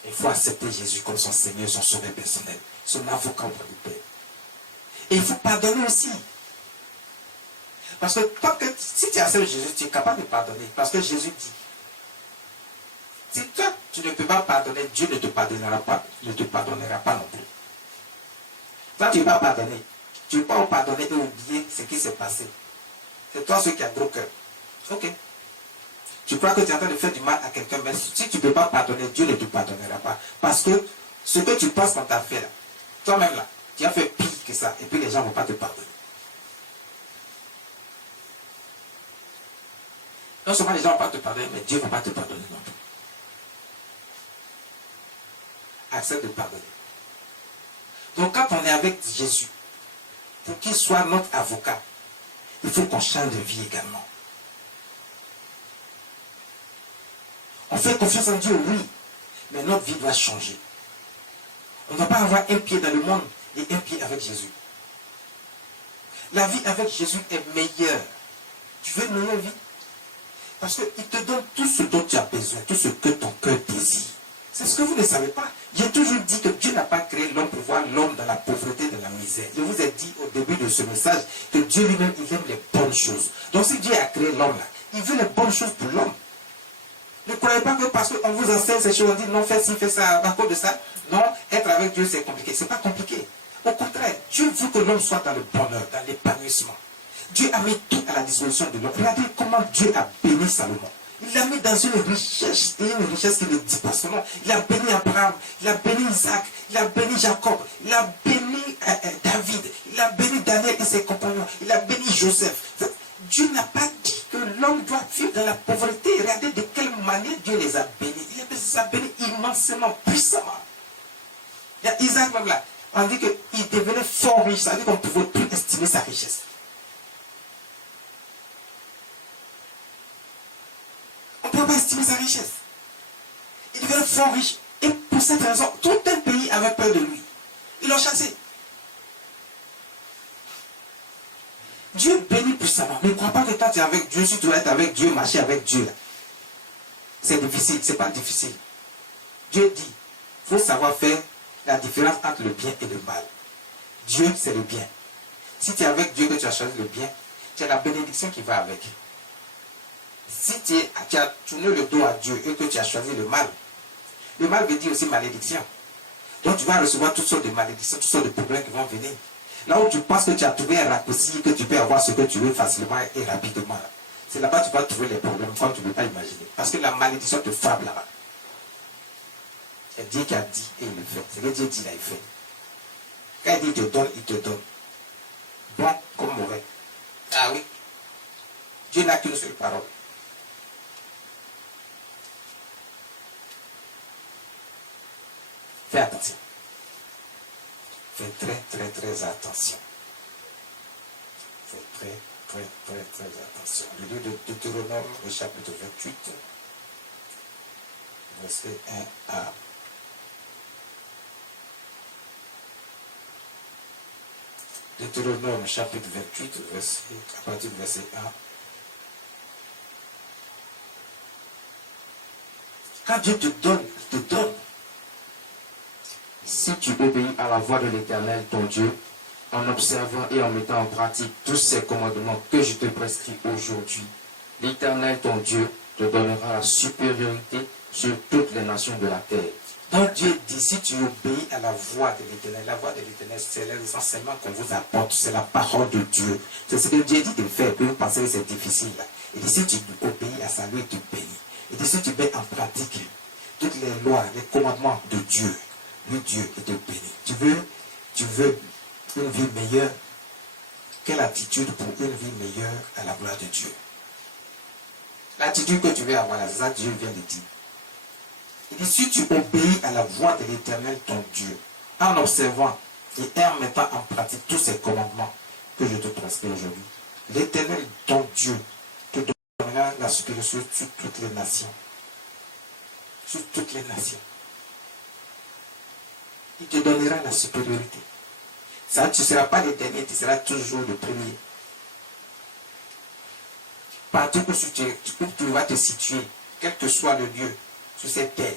Il faut accepter Jésus comme son Seigneur, son sauveur personnel, son avocat auprès du Père. Et il faut pardonner aussi. Parce que si tu acceptes Jésus, tu es capable de pardonner. Parce que Jésus dit, si toi, tu ne peux pas pardonner, Dieu ne te pardonnera pas non plus. Toi, tu ne peux pas pardonner. Tu ne peux pas pardonner et oublier ce qui s'est passé. C'est toi ceux qui a gros cœur. Ok. Tu crois que tu es en train de faire du mal à quelqu'un, mais si tu ne peux pas pardonner, Dieu ne te pardonnera pas. Parce que ce que tu penses qu'on t'a fait là, toi-même là, tu as fait pire que ça, et puis les gens ne vont pas te pardonner. Non seulement les gens ne vont pas te pardonner, mais Dieu ne va pas te pardonner non plus. Accepte de pardonner. Donc quand on est avec Jésus, pour qu'il soit notre avocat, il faut qu'on change de vie également. On fait confiance en Dieu, oui, mais notre vie doit changer. On ne va pas avoir un pied dans le monde et un pied avec Jésus. La vie avec Jésus est meilleure. Tu veux une meilleure vie? Parce qu'il te donne tout ce dont tu as besoin, tout ce que ton cœur désire. C'est ce que vous ne savez pas. J'ai toujours dit que Dieu n'a pas créé l'homme pour voir l'homme dans la pauvreté, dans la misère. Je vous ai dit au début de ce message que Dieu lui-même, il aime les bonnes choses. Donc si Dieu a créé l'homme là, il veut les bonnes choses pour l'homme. Ne croyez pas que parce qu'on vous enseigne ces choses, on dit non, fais ci, fais ça, à cause de ça. Non, être avec Dieu, c'est compliqué. Ce n'est pas compliqué. Au contraire, Dieu veut que l'homme soit dans le bonheur, dans l'épanouissement. Dieu a mis tout à la disposition de l'homme. Regardez comment Dieu a béni Salomon. Il l'a mis dans une richesse, et une richesse qui ne dit pas son nom. Il a béni Abraham, il a béni Isaac, il a béni Jacob, il a béni David, il a béni Daniel et ses compagnons, il a béni Joseph. Dieu n'a pas dit que l'homme doit vivre dans la pauvreté. Regardez de quelle manière Dieu les a bénis. Il les a bénis immensément, puissamment. Il y a Isaac même là. On dit qu'il devenait fort riche. Ça veut dire qu'on ne pouvait plus estimer sa richesse. On ne pouvait pas estimer sa richesse. Il devenait fort riche. Et pour cette raison, tout un pays avait peur de lui. Ils l'ont chassé. Dieu bénit puissamment. Ne crois pas que quand tu es avec Dieu, si tu dois être avec Dieu, marcher avec Dieu, c'est difficile. Ce n'est pas difficile. Dieu dit, il faut savoir faire la différence entre le bien et le mal. Dieu, c'est le bien. Si tu es avec Dieu, que tu as choisi le bien, tu as la bénédiction qui va avec. Si tu as tourné le dos à Dieu et que tu as choisi le mal veut dire aussi malédiction. Donc tu vas recevoir toutes sortes de malédictions, toutes sortes de problèmes qui vont venir. Là où tu penses que tu as trouvé un raccourci, que tu peux avoir ce que tu veux facilement et rapidement. C'est là-bas que tu vas trouver les problèmes comme tu ne peux pas imaginer. Parce que la malédiction te frappe là-bas. C'est Dieu qui a dit et il le fait. C'est que Dieu dit là, il fait. Quand il dit il te donne, il te donne. Bon comme mauvais. Ah oui. Dieu n'a qu'une seule parole. Fais attention. Fais très attention. Fais très attention. Le livre de Deutéronome, le chapitre 28, verset 1 à. Deutéronome, chapitre 28, à partir du verset 1. Quand Dieu te donne, il te donne. Si tu obéis à la voix de l'Éternel, ton Dieu, en observant et en mettant en pratique tous ces commandements que je te prescris aujourd'hui, l'Éternel, ton Dieu, te donnera la supériorité sur toutes les nations de la terre. Donc Dieu dit, si tu obéis à la voix de l'Éternel, la voix de l'Éternel, c'est les enseignements qu'on vous apporte, c'est la parole de Dieu. C'est ce que Dieu dit de faire, que vous pensez que c'est difficile. Il dit, si tu obéis à ça, lui te bénit. Il dit, si tu mets en pratique toutes les lois, les commandements de Dieu, lui Dieu te bénit. Tu veux une vie meilleure? Quelle attitude pour une vie meilleure à la gloire de Dieu? L'attitude que tu veux avoir, c'est ça que Dieu vient de dire. Il dit, si tu obéis à la voix de l'Éternel, ton Dieu, en observant et en mettant en pratique tous ces commandements que je te prescris aujourd'hui, l'Éternel, ton Dieu, te donnera la supériorité sur toutes les nations. Sur toutes les nations. Il te donnera la supériorité. Ça, tu ne seras pas le dernier, tu seras toujours le premier. Partout où tu vas te situer, quel que soit le lieu, sur cette terre,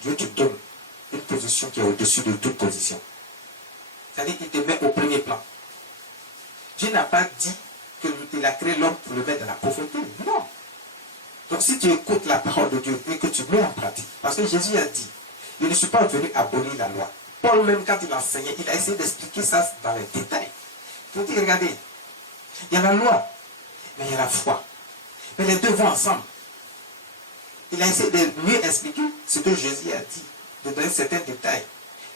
Dieu te donne une position qui est au-dessus de toute position. C'est-à-dire qu'il te met au premier plan. Dieu n'a pas dit qu'il a créé l'homme pour le mettre dans la pauvreté. Non. Donc si tu écoutes la parole de Dieu et que tu mets en pratique, parce que Jésus a dit, je ne suis pas venu abolir la loi. Paul même quand il enseignait, il a essayé d'expliquer ça dans les détails. Il dit, regardez, il y a la loi, mais il y a la foi. Mais les deux vont ensemble. Il a essayé de mieux expliquer ce que Jésus a dit, de donner certains détails.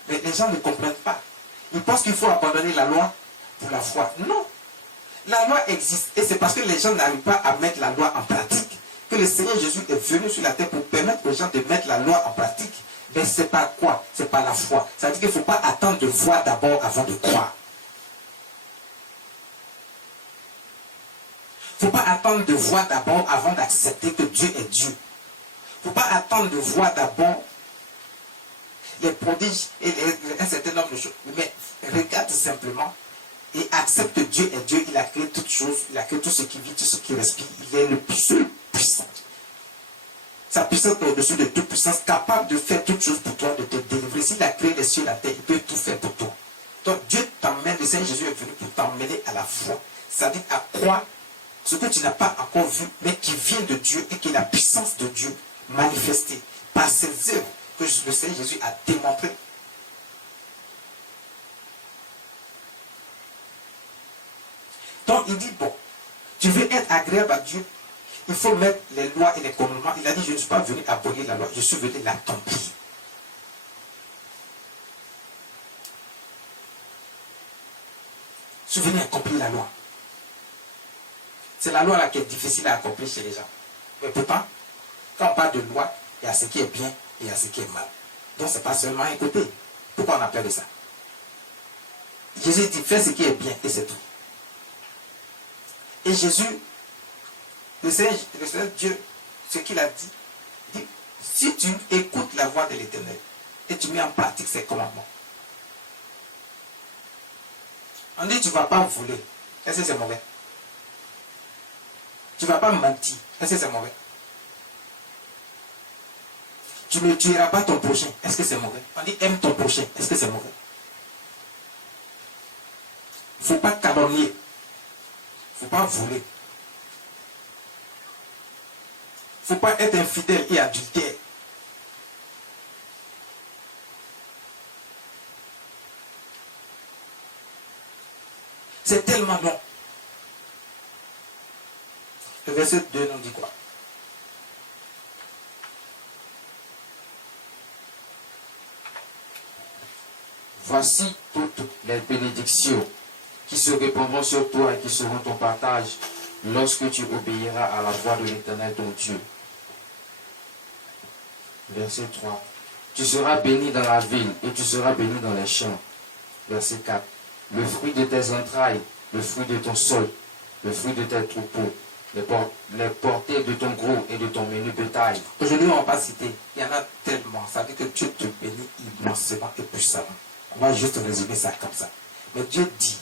Mais les gens ne comprennent pas. Ils pensent qu'il faut abandonner la loi pour la foi. Non. La loi existe. Et c'est parce que les gens n'arrivent pas à mettre la loi en pratique que le Seigneur Jésus est venu sur la terre pour permettre aux gens de mettre la loi en pratique. Mais c'est pas quoi? C'est pas la foi. Ça veut dire qu'il ne faut pas attendre de voir d'abord avant de croire. Il ne faut pas attendre de voir d'abord avant d'accepter que Dieu est Dieu. Il ne faut pas attendre de voir d'abord les prodiges et un certain nombre de choses. Mais regarde simplement et accepte que Dieu est Dieu. Il a créé toutes choses. Il a créé tout ce qui vit, tout ce qui respire. Il est le seul puissant. Sa puissance est au-dessus de toute puissance, capable de faire toutes choses pour toi, de te délivrer. S'il a créé les cieux et la terre, il peut tout faire pour toi. Donc Dieu t'emmène, le Seigneur Jésus est venu pour t'emmener à la foi. C'est-à-dire à croire ce que tu n'as pas encore vu, mais qui vient de Dieu et qui est la puissance de Dieu manifestée par ses œuvres que le Seigneur Jésus a démontrées. Donc il dit, bon, tu veux être agréable à Dieu, il faut mettre les lois et les commandements. Il a dit, je ne suis pas venu abolir la loi, je suis venu l'accomplir. Je suis venu accomplir la loi. C'est la loi là qui est difficile à accomplir chez les gens. Mais pourtant, quand on parle de loi, il y a ce qui est bien et il y a ce qui est mal. Donc ce n'est pas seulement un côté. Pourquoi on appelle ça? Jésus dit, fais ce qui est bien et c'est tout. Et Jésus, le Seigneur Dieu, ce qu'il a dit, si tu écoutes la voix de l'Éternel et tu mets en pratique ses commandements, on dit tu ne vas pas voler. Est-ce que c'est mauvais? Tu ne vas pas mentir. Est-ce que c'est mauvais? Tu ne tueras pas ton prochain. Est-ce que c'est mauvais? On dit aime ton prochain. Est-ce que c'est mauvais? Il ne faut pas calomnier. Il ne faut pas voler. Il ne faut pas être infidèle et adultère. C'est tellement long. Le verset 2 nous dit quoi? Voici toutes les bénédictions qui se répandront sur toi et qui seront ton partage lorsque tu obéiras à la voix de l'Éternel ton Dieu. Verset 3. Tu seras béni dans la ville et tu seras béni dans les champs. Verset 4. Le fruit de tes entrailles, le fruit de ton sol, le fruit de tes troupeaux, les portées de ton gros et de ton menu bétail. Aujourd'hui, on va pas citer. Il y en a tellement. Ça veut dire que Dieu te bénit immensément et puissamment. On va juste résumer ça comme ça. Mais Dieu dit,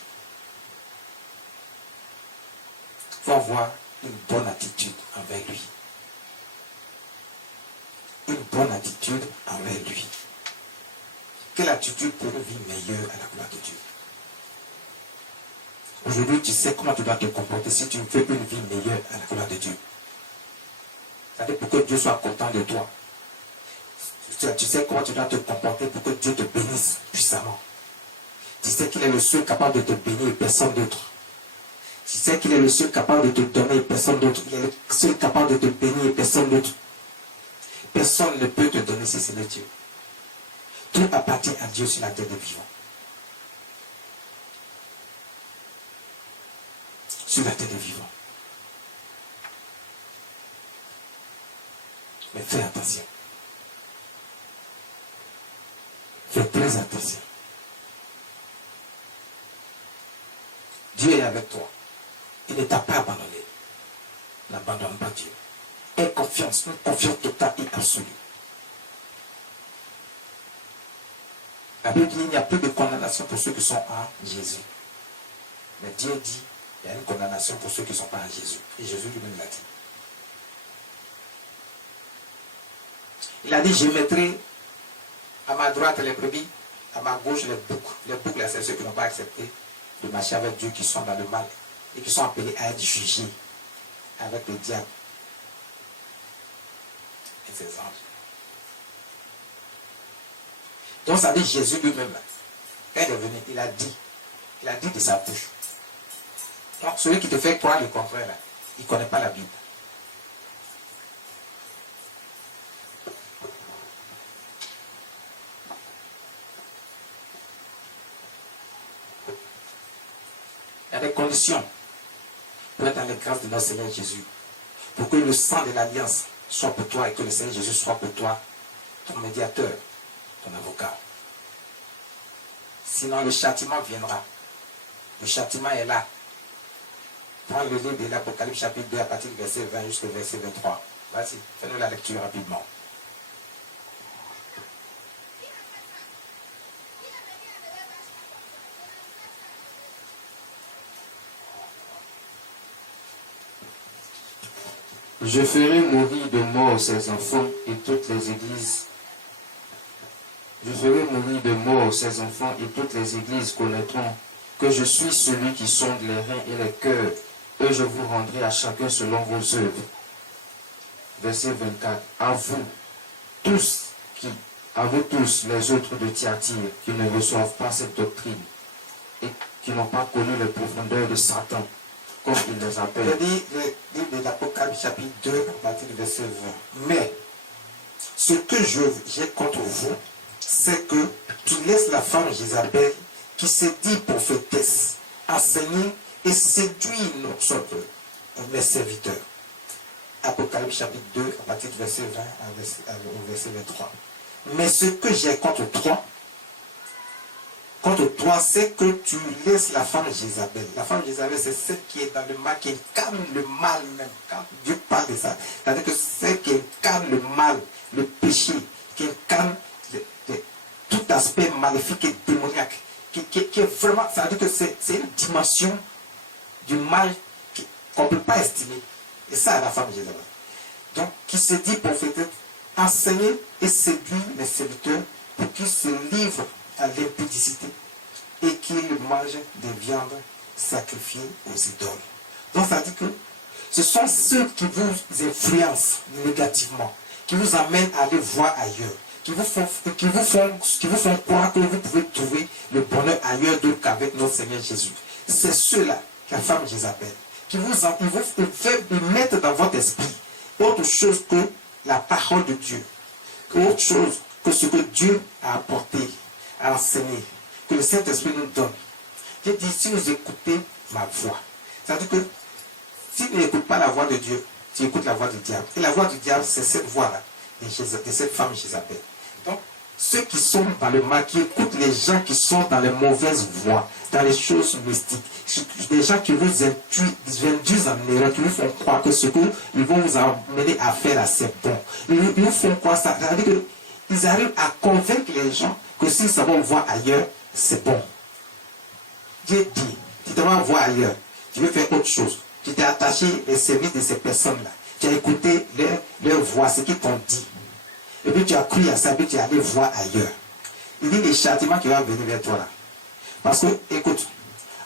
il faut avoir une bonne attitude envers lui. Une bonne attitude envers lui. Quelle attitude pour une vie meilleure à la gloire de Dieu? Aujourd'hui, tu sais comment tu dois te comporter si tu veux une vie meilleure à la gloire de Dieu. C'est-à-dire pour que Dieu soit content de toi. Tu sais comment tu dois te comporter pour que Dieu te bénisse puissamment. Tu sais qu'il est le seul capable de te bénir et personne d'autre. Tu sais qu'il est le seul capable de te donner et personne d'autre. Il est le seul capable de te bénir et personne d'autre. Personne ne peut te donner si c'est le Dieu. Tout appartient à Dieu sur la terre des vivants. Sur la terre des vivants. Mais fais attention. Fais très attention. Dieu est avec toi. Il ne t'a pas abandonné. N'abandonne pas Dieu. Aie confiance, une confiance totale et absolue. La Bible dit qu'il n'y a plus de condamnation pour ceux qui sont en Jésus. Mais Dieu dit qu'il y a une condamnation pour ceux qui ne sont pas en Jésus. Et Jésus lui-même l'a dit. Il a dit, je mettrai à ma droite les brebis, à ma gauche les boucs. Les boucs, là, c'est ceux qui n'ont pas accepté de marcher avec Dieu, qui sont dans le mal et qui sont appelés à être jugés avec le diable et ses anges. Donc ça dit Jésus lui-même, quand il est venu, il a dit de sa bouche. Donc celui qui te fait croire le contraire, là, il ne connaît pas la Bible. Il y a des conditions pour être dans les grâces de notre Seigneur Jésus. Pour que le sang de l'alliance soit pour toi et que le Seigneur Jésus soit pour toi ton médiateur, ton avocat. Sinon le châtiment viendra. Le châtiment est là. Prends le livre de l'Apocalypse chapitre 2 à partir du verset 20 jusqu'au verset 23. Vas-y, fais-nous la lecture rapidement. Je ferai mourir de mort ses enfants et toutes les églises. Je ferai mourir de mort ses enfants et toutes les églises connaîtront que je suis celui qui sonde les reins et les cœurs, et je vous rendrai à chacun selon vos œuvres. Verset 24. À vous tous, les autres de Thyatire, qui ne reçoivent pas cette doctrine et qui n'ont pas connu les profondeurs de Satan, comme il les appelle. Il dit le livre de l'Apocalypse chapitre 2 à partir du verset 20. Mais ce que j'ai contre vous, c'est que tu laisses la femme Jézabel qui se dit prophétesse, enseigner et séduire mes serviteurs. Apocalypse chapitre 2 à partir du verset 20 au verset 23. Mais ce que j'ai contre toi, c'est que tu laisses la femme Jézabel. La femme Jézabel, c'est celle qui est dans le mal, qui incarne le mal même. Quand Dieu parle de ça, c'est-à-dire que celle qui incarne le mal, le péché, qui incarne tout aspect maléfique et démoniaque, qui est vraiment, c'est-à-dire que c'est une dimension du mal qu'on ne peut pas estimer. Et ça, la femme Jézabel. Donc, qui se dit prophétesse, enseigner et séduire les serviteurs pour qu'ils se livrent à l'impudicité et qu'ils mangent des viandes sacrifiées aux idoles. Donc ça dit que ce sont ceux qui vous influencent négativement, qui vous amènent à aller voir ailleurs, qui vous font croire que vous pouvez trouver le bonheur ailleurs d'autre qu'avec notre Seigneur Jésus. C'est ceux-là, la femme Jézabel, qui ils mettent dans votre esprit autre chose que la parole de Dieu, autre chose que ce que Dieu a apporté, a enseigné, que le Saint-Esprit nous donne. J'ai dit, si vous écoutez ma voix, c'est-à-dire que si tu n'écoutes pas la voix de Dieu, tu écoutes la voix du diable. Et la voix du diable, c'est cette voix-là, de cette femme Jézabel. Donc, ceux qui sont dans le mal, qui écoutent les gens qui sont dans les mauvaises voies, dans les choses mystiques, des gens qui vous induisent en erreur, qui vous font croire que ce qu'ils vont vous amener à faire là, c'est bon. Ils vous font croire ça. C'est-à-dire qu'ils arrivent à convaincre les gens que s'ils s'en vont voir ailleurs, c'est bon. Dieu dit, tu te vas voir ailleurs, tu veux faire autre chose. Tu t'es attaché au service de ces personnes-là. Tu as écouté leur voix, ce qu'ils t'ont dit. Et puis tu as cru à ça, puis tu es allé voir ailleurs. Il dit les châtiments qui vont venir vers toi là. Parce que, écoute,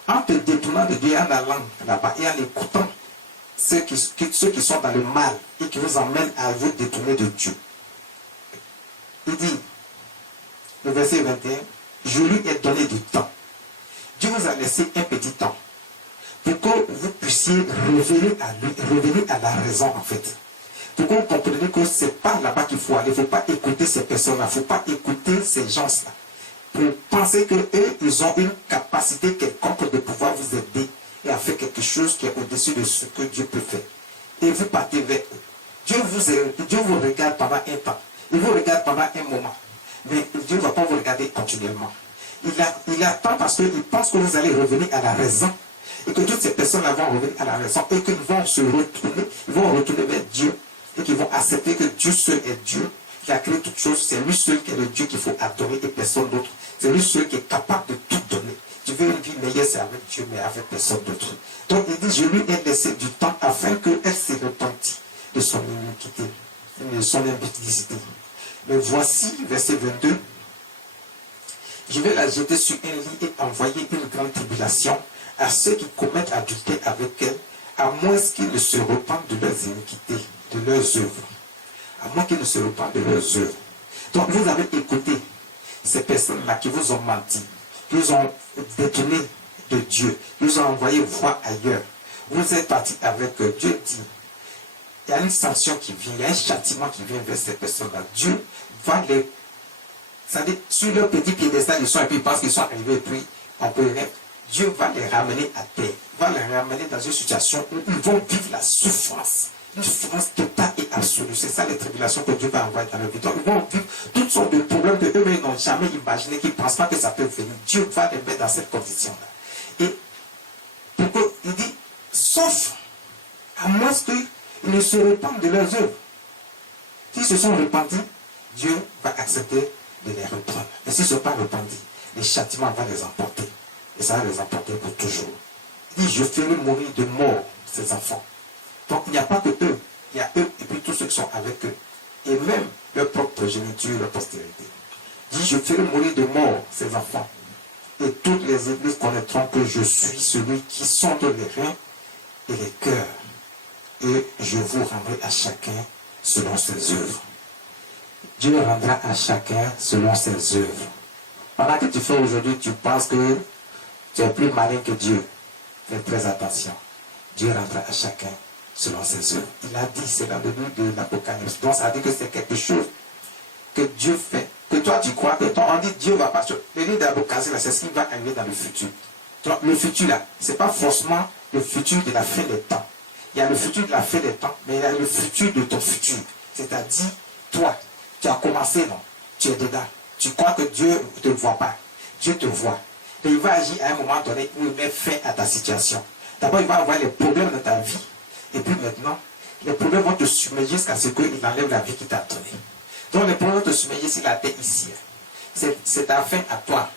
en te détournant de Dieu et en allant là-bas et en écoutant ceux qui sont dans le mal et qui vous emmènent à vous détourner de Dieu. Il dit, le verset 21, je lui ai donné du temps. Dieu vous a laissé un petit temps pour que vous puissiez revenir à lui, revenir à la raison en fait. Pour que vous compreniez que ce n'est pas là-bas qu'il faut aller, il ne faut pas écouter ces personnes-là, il ne faut pas écouter ces gens-là. Pour penser qu'eux, ils ont une capacité quelconque de pouvoir vous aider et à faire quelque chose qui est au-dessus de ce que Dieu peut faire. Et vous partez vers eux. Dieu vous regarde pendant un temps. Il vous regarde pendant un moment. Mais Dieu ne va pas vous regarder continuellement. Il attend parce qu'il pense que vous allez revenir à la raison. Et que toutes ces personnes-là vont revenir à la raison. Et qu'ils vont se retourner. Ils vont retourner vers Dieu. Et qu'ils vont accepter que Dieu seul est Dieu. Qui a créé toutes choses. C'est lui seul qui est le Dieu qu'il faut adorer et personne d'autre. C'est lui seul qui est capable de tout donner. Tu veux une vie meilleure, c'est avec Dieu, mais avec personne d'autre. Donc il dit, je lui ai laissé du temps afin qu'elle se repentisse de son iniquité, de son impudicité. Mais voici, verset 22, je vais la jeter sur un lit et envoyer une grande tribulation à ceux qui commettent adultère avec elle, à moins qu'ils ne se repentent de leurs iniquités, de leurs œuvres. À moins qu'ils ne se repentent de leurs œuvres. Donc vous avez écouté ces personnes-là qui vous ont menti, qui vous ont détourné de Dieu, qui vous ont envoyé voir ailleurs. Vous êtes parti avec eux. Dieu dit, il y a une sanction qui vient, il y a un châtiment qui vient vers ces personnes-là. Dieu va les... C'est-à-dire, sur leur petit piédestal, ils sont et puis ils pensent qu'ils sont arrivés et puis on peut rien. Dieu va les ramener à terre. Il va les ramener dans une situation où ils vont vivre la souffrance. Une souffrance totale et absolue. C'est ça les tribulations que Dieu va envoyer dans leur vie. Donc, ils vont vivre toutes sortes de problèmes que eux-mêmes n'ont jamais imaginé, qu'ils ne pensent pas que ça peut venir. Dieu va les mettre dans cette condition-là. Et pourquoi il dit, sauf à moins qu'ils ne se repentent de leurs œuvres. S'ils se sont repentis, Dieu va accepter de les reprendre. Et s'ils ne sont pas repentis, les châtiments vont les emporter. Et ça va les emporter pour toujours. Il dit, je ferai mourir de mort ces enfants. Donc il n'y a pas que eux, il y a eux et puis tous ceux qui sont avec eux. Et même leur propre progéniture, leur postérité. Il dit, je ferai mourir de mort ces enfants. Et toutes les églises connaîtront que je suis celui qui sonde les reins et les cœurs. Et je vous rendrai à chacun selon ses œuvres. Dieu rendra à chacun selon ses œuvres. Pendant que tu fais aujourd'hui, tu penses que tu es plus malin que Dieu. Fais très attention. Dieu rendra à chacun selon ses œuvres. Il a dit, c'est dans le livre de l'Apocalypse. Donc ça dit que c'est quelque chose que Dieu fait. Que toi tu crois que on dit Dieu va pas. Le livre d'Apocalypse, c'est ce qui va arriver dans le futur. Donc, le futur là, ce n'est pas forcément le futur de la fin des temps. Il y a le futur de la fin des temps, mais il y a le futur de ton futur. C'est-à-dire, toi, tu as commencé, non? Tu es dedans. Tu crois que Dieu ne te voit pas. Dieu te voit. Et il va agir à un moment donné où il met fin à ta situation. D'abord, il va avoir les problèmes de ta vie. Et puis maintenant, les problèmes vont te submerger jusqu'à ce qu'il enlève la vie qu'il t'a donnée. Donc les problèmes vont te submerger s'il a été ici. C'est ta fin à toi.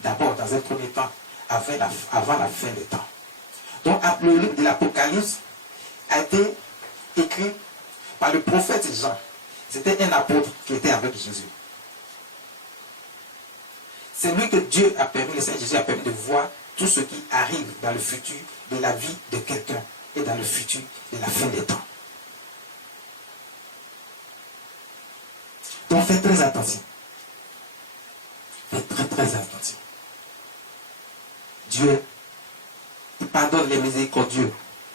D'abord, dans un premier temps, avant la fin des temps. Donc le livre de l'Apocalypse a été écrit par le prophète Jean. C'était un apôtre qui était avec Jésus. C'est lui que Dieu a permis, le Seigneur Jésus a permis de voir tout ce qui arrive dans le futur de la vie de quelqu'un et dans le futur de la fin des temps. Donc faites très attention. Faites très très attention. Dieu, il pardonne les miséricordieux,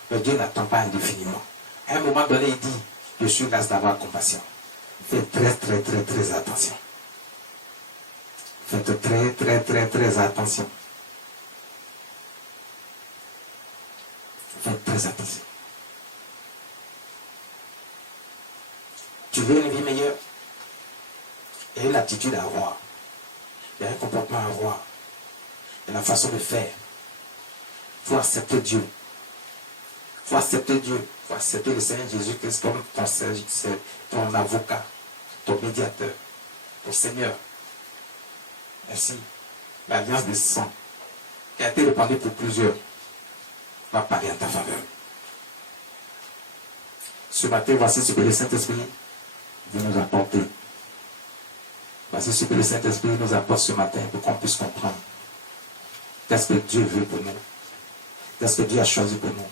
mais Dieu n'attend pas indéfiniment. À un moment donné, il dit, je suis là d'avoir compassion. Faites très très très très attention. Faites très très très très attention. Faites très attention. Tu veux une vie meilleure? Il y a une attitude à avoir. Il y a un comportement à avoir. Il y a la façon de faire. Il faut accepter Dieu. Il faut accepter Dieu. Il faut accepter le Seigneur Jésus-Christ comme ton avocat, ton médiateur, ton Seigneur. Merci. L'alliance des saints qui a été répandue pour plusieurs va parler en ta faveur. Ce matin, voici ce que le Saint-Esprit veut nous apporter. Voici ce que le Saint-Esprit nous apporte ce matin pour qu'on puisse comprendre qu'est-ce que Dieu veut pour nous Qu'est-ce que Dieu a choisi pour nous?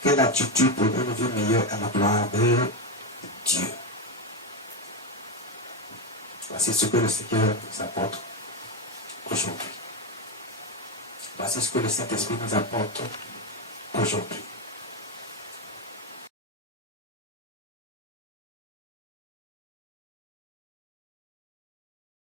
Quelle attitude pour une vie meilleure à la gloire de Dieu? Voici ce que le Seigneur nous apporte aujourd'hui. Voici ce que le Saint-Esprit nous apporte aujourd'hui.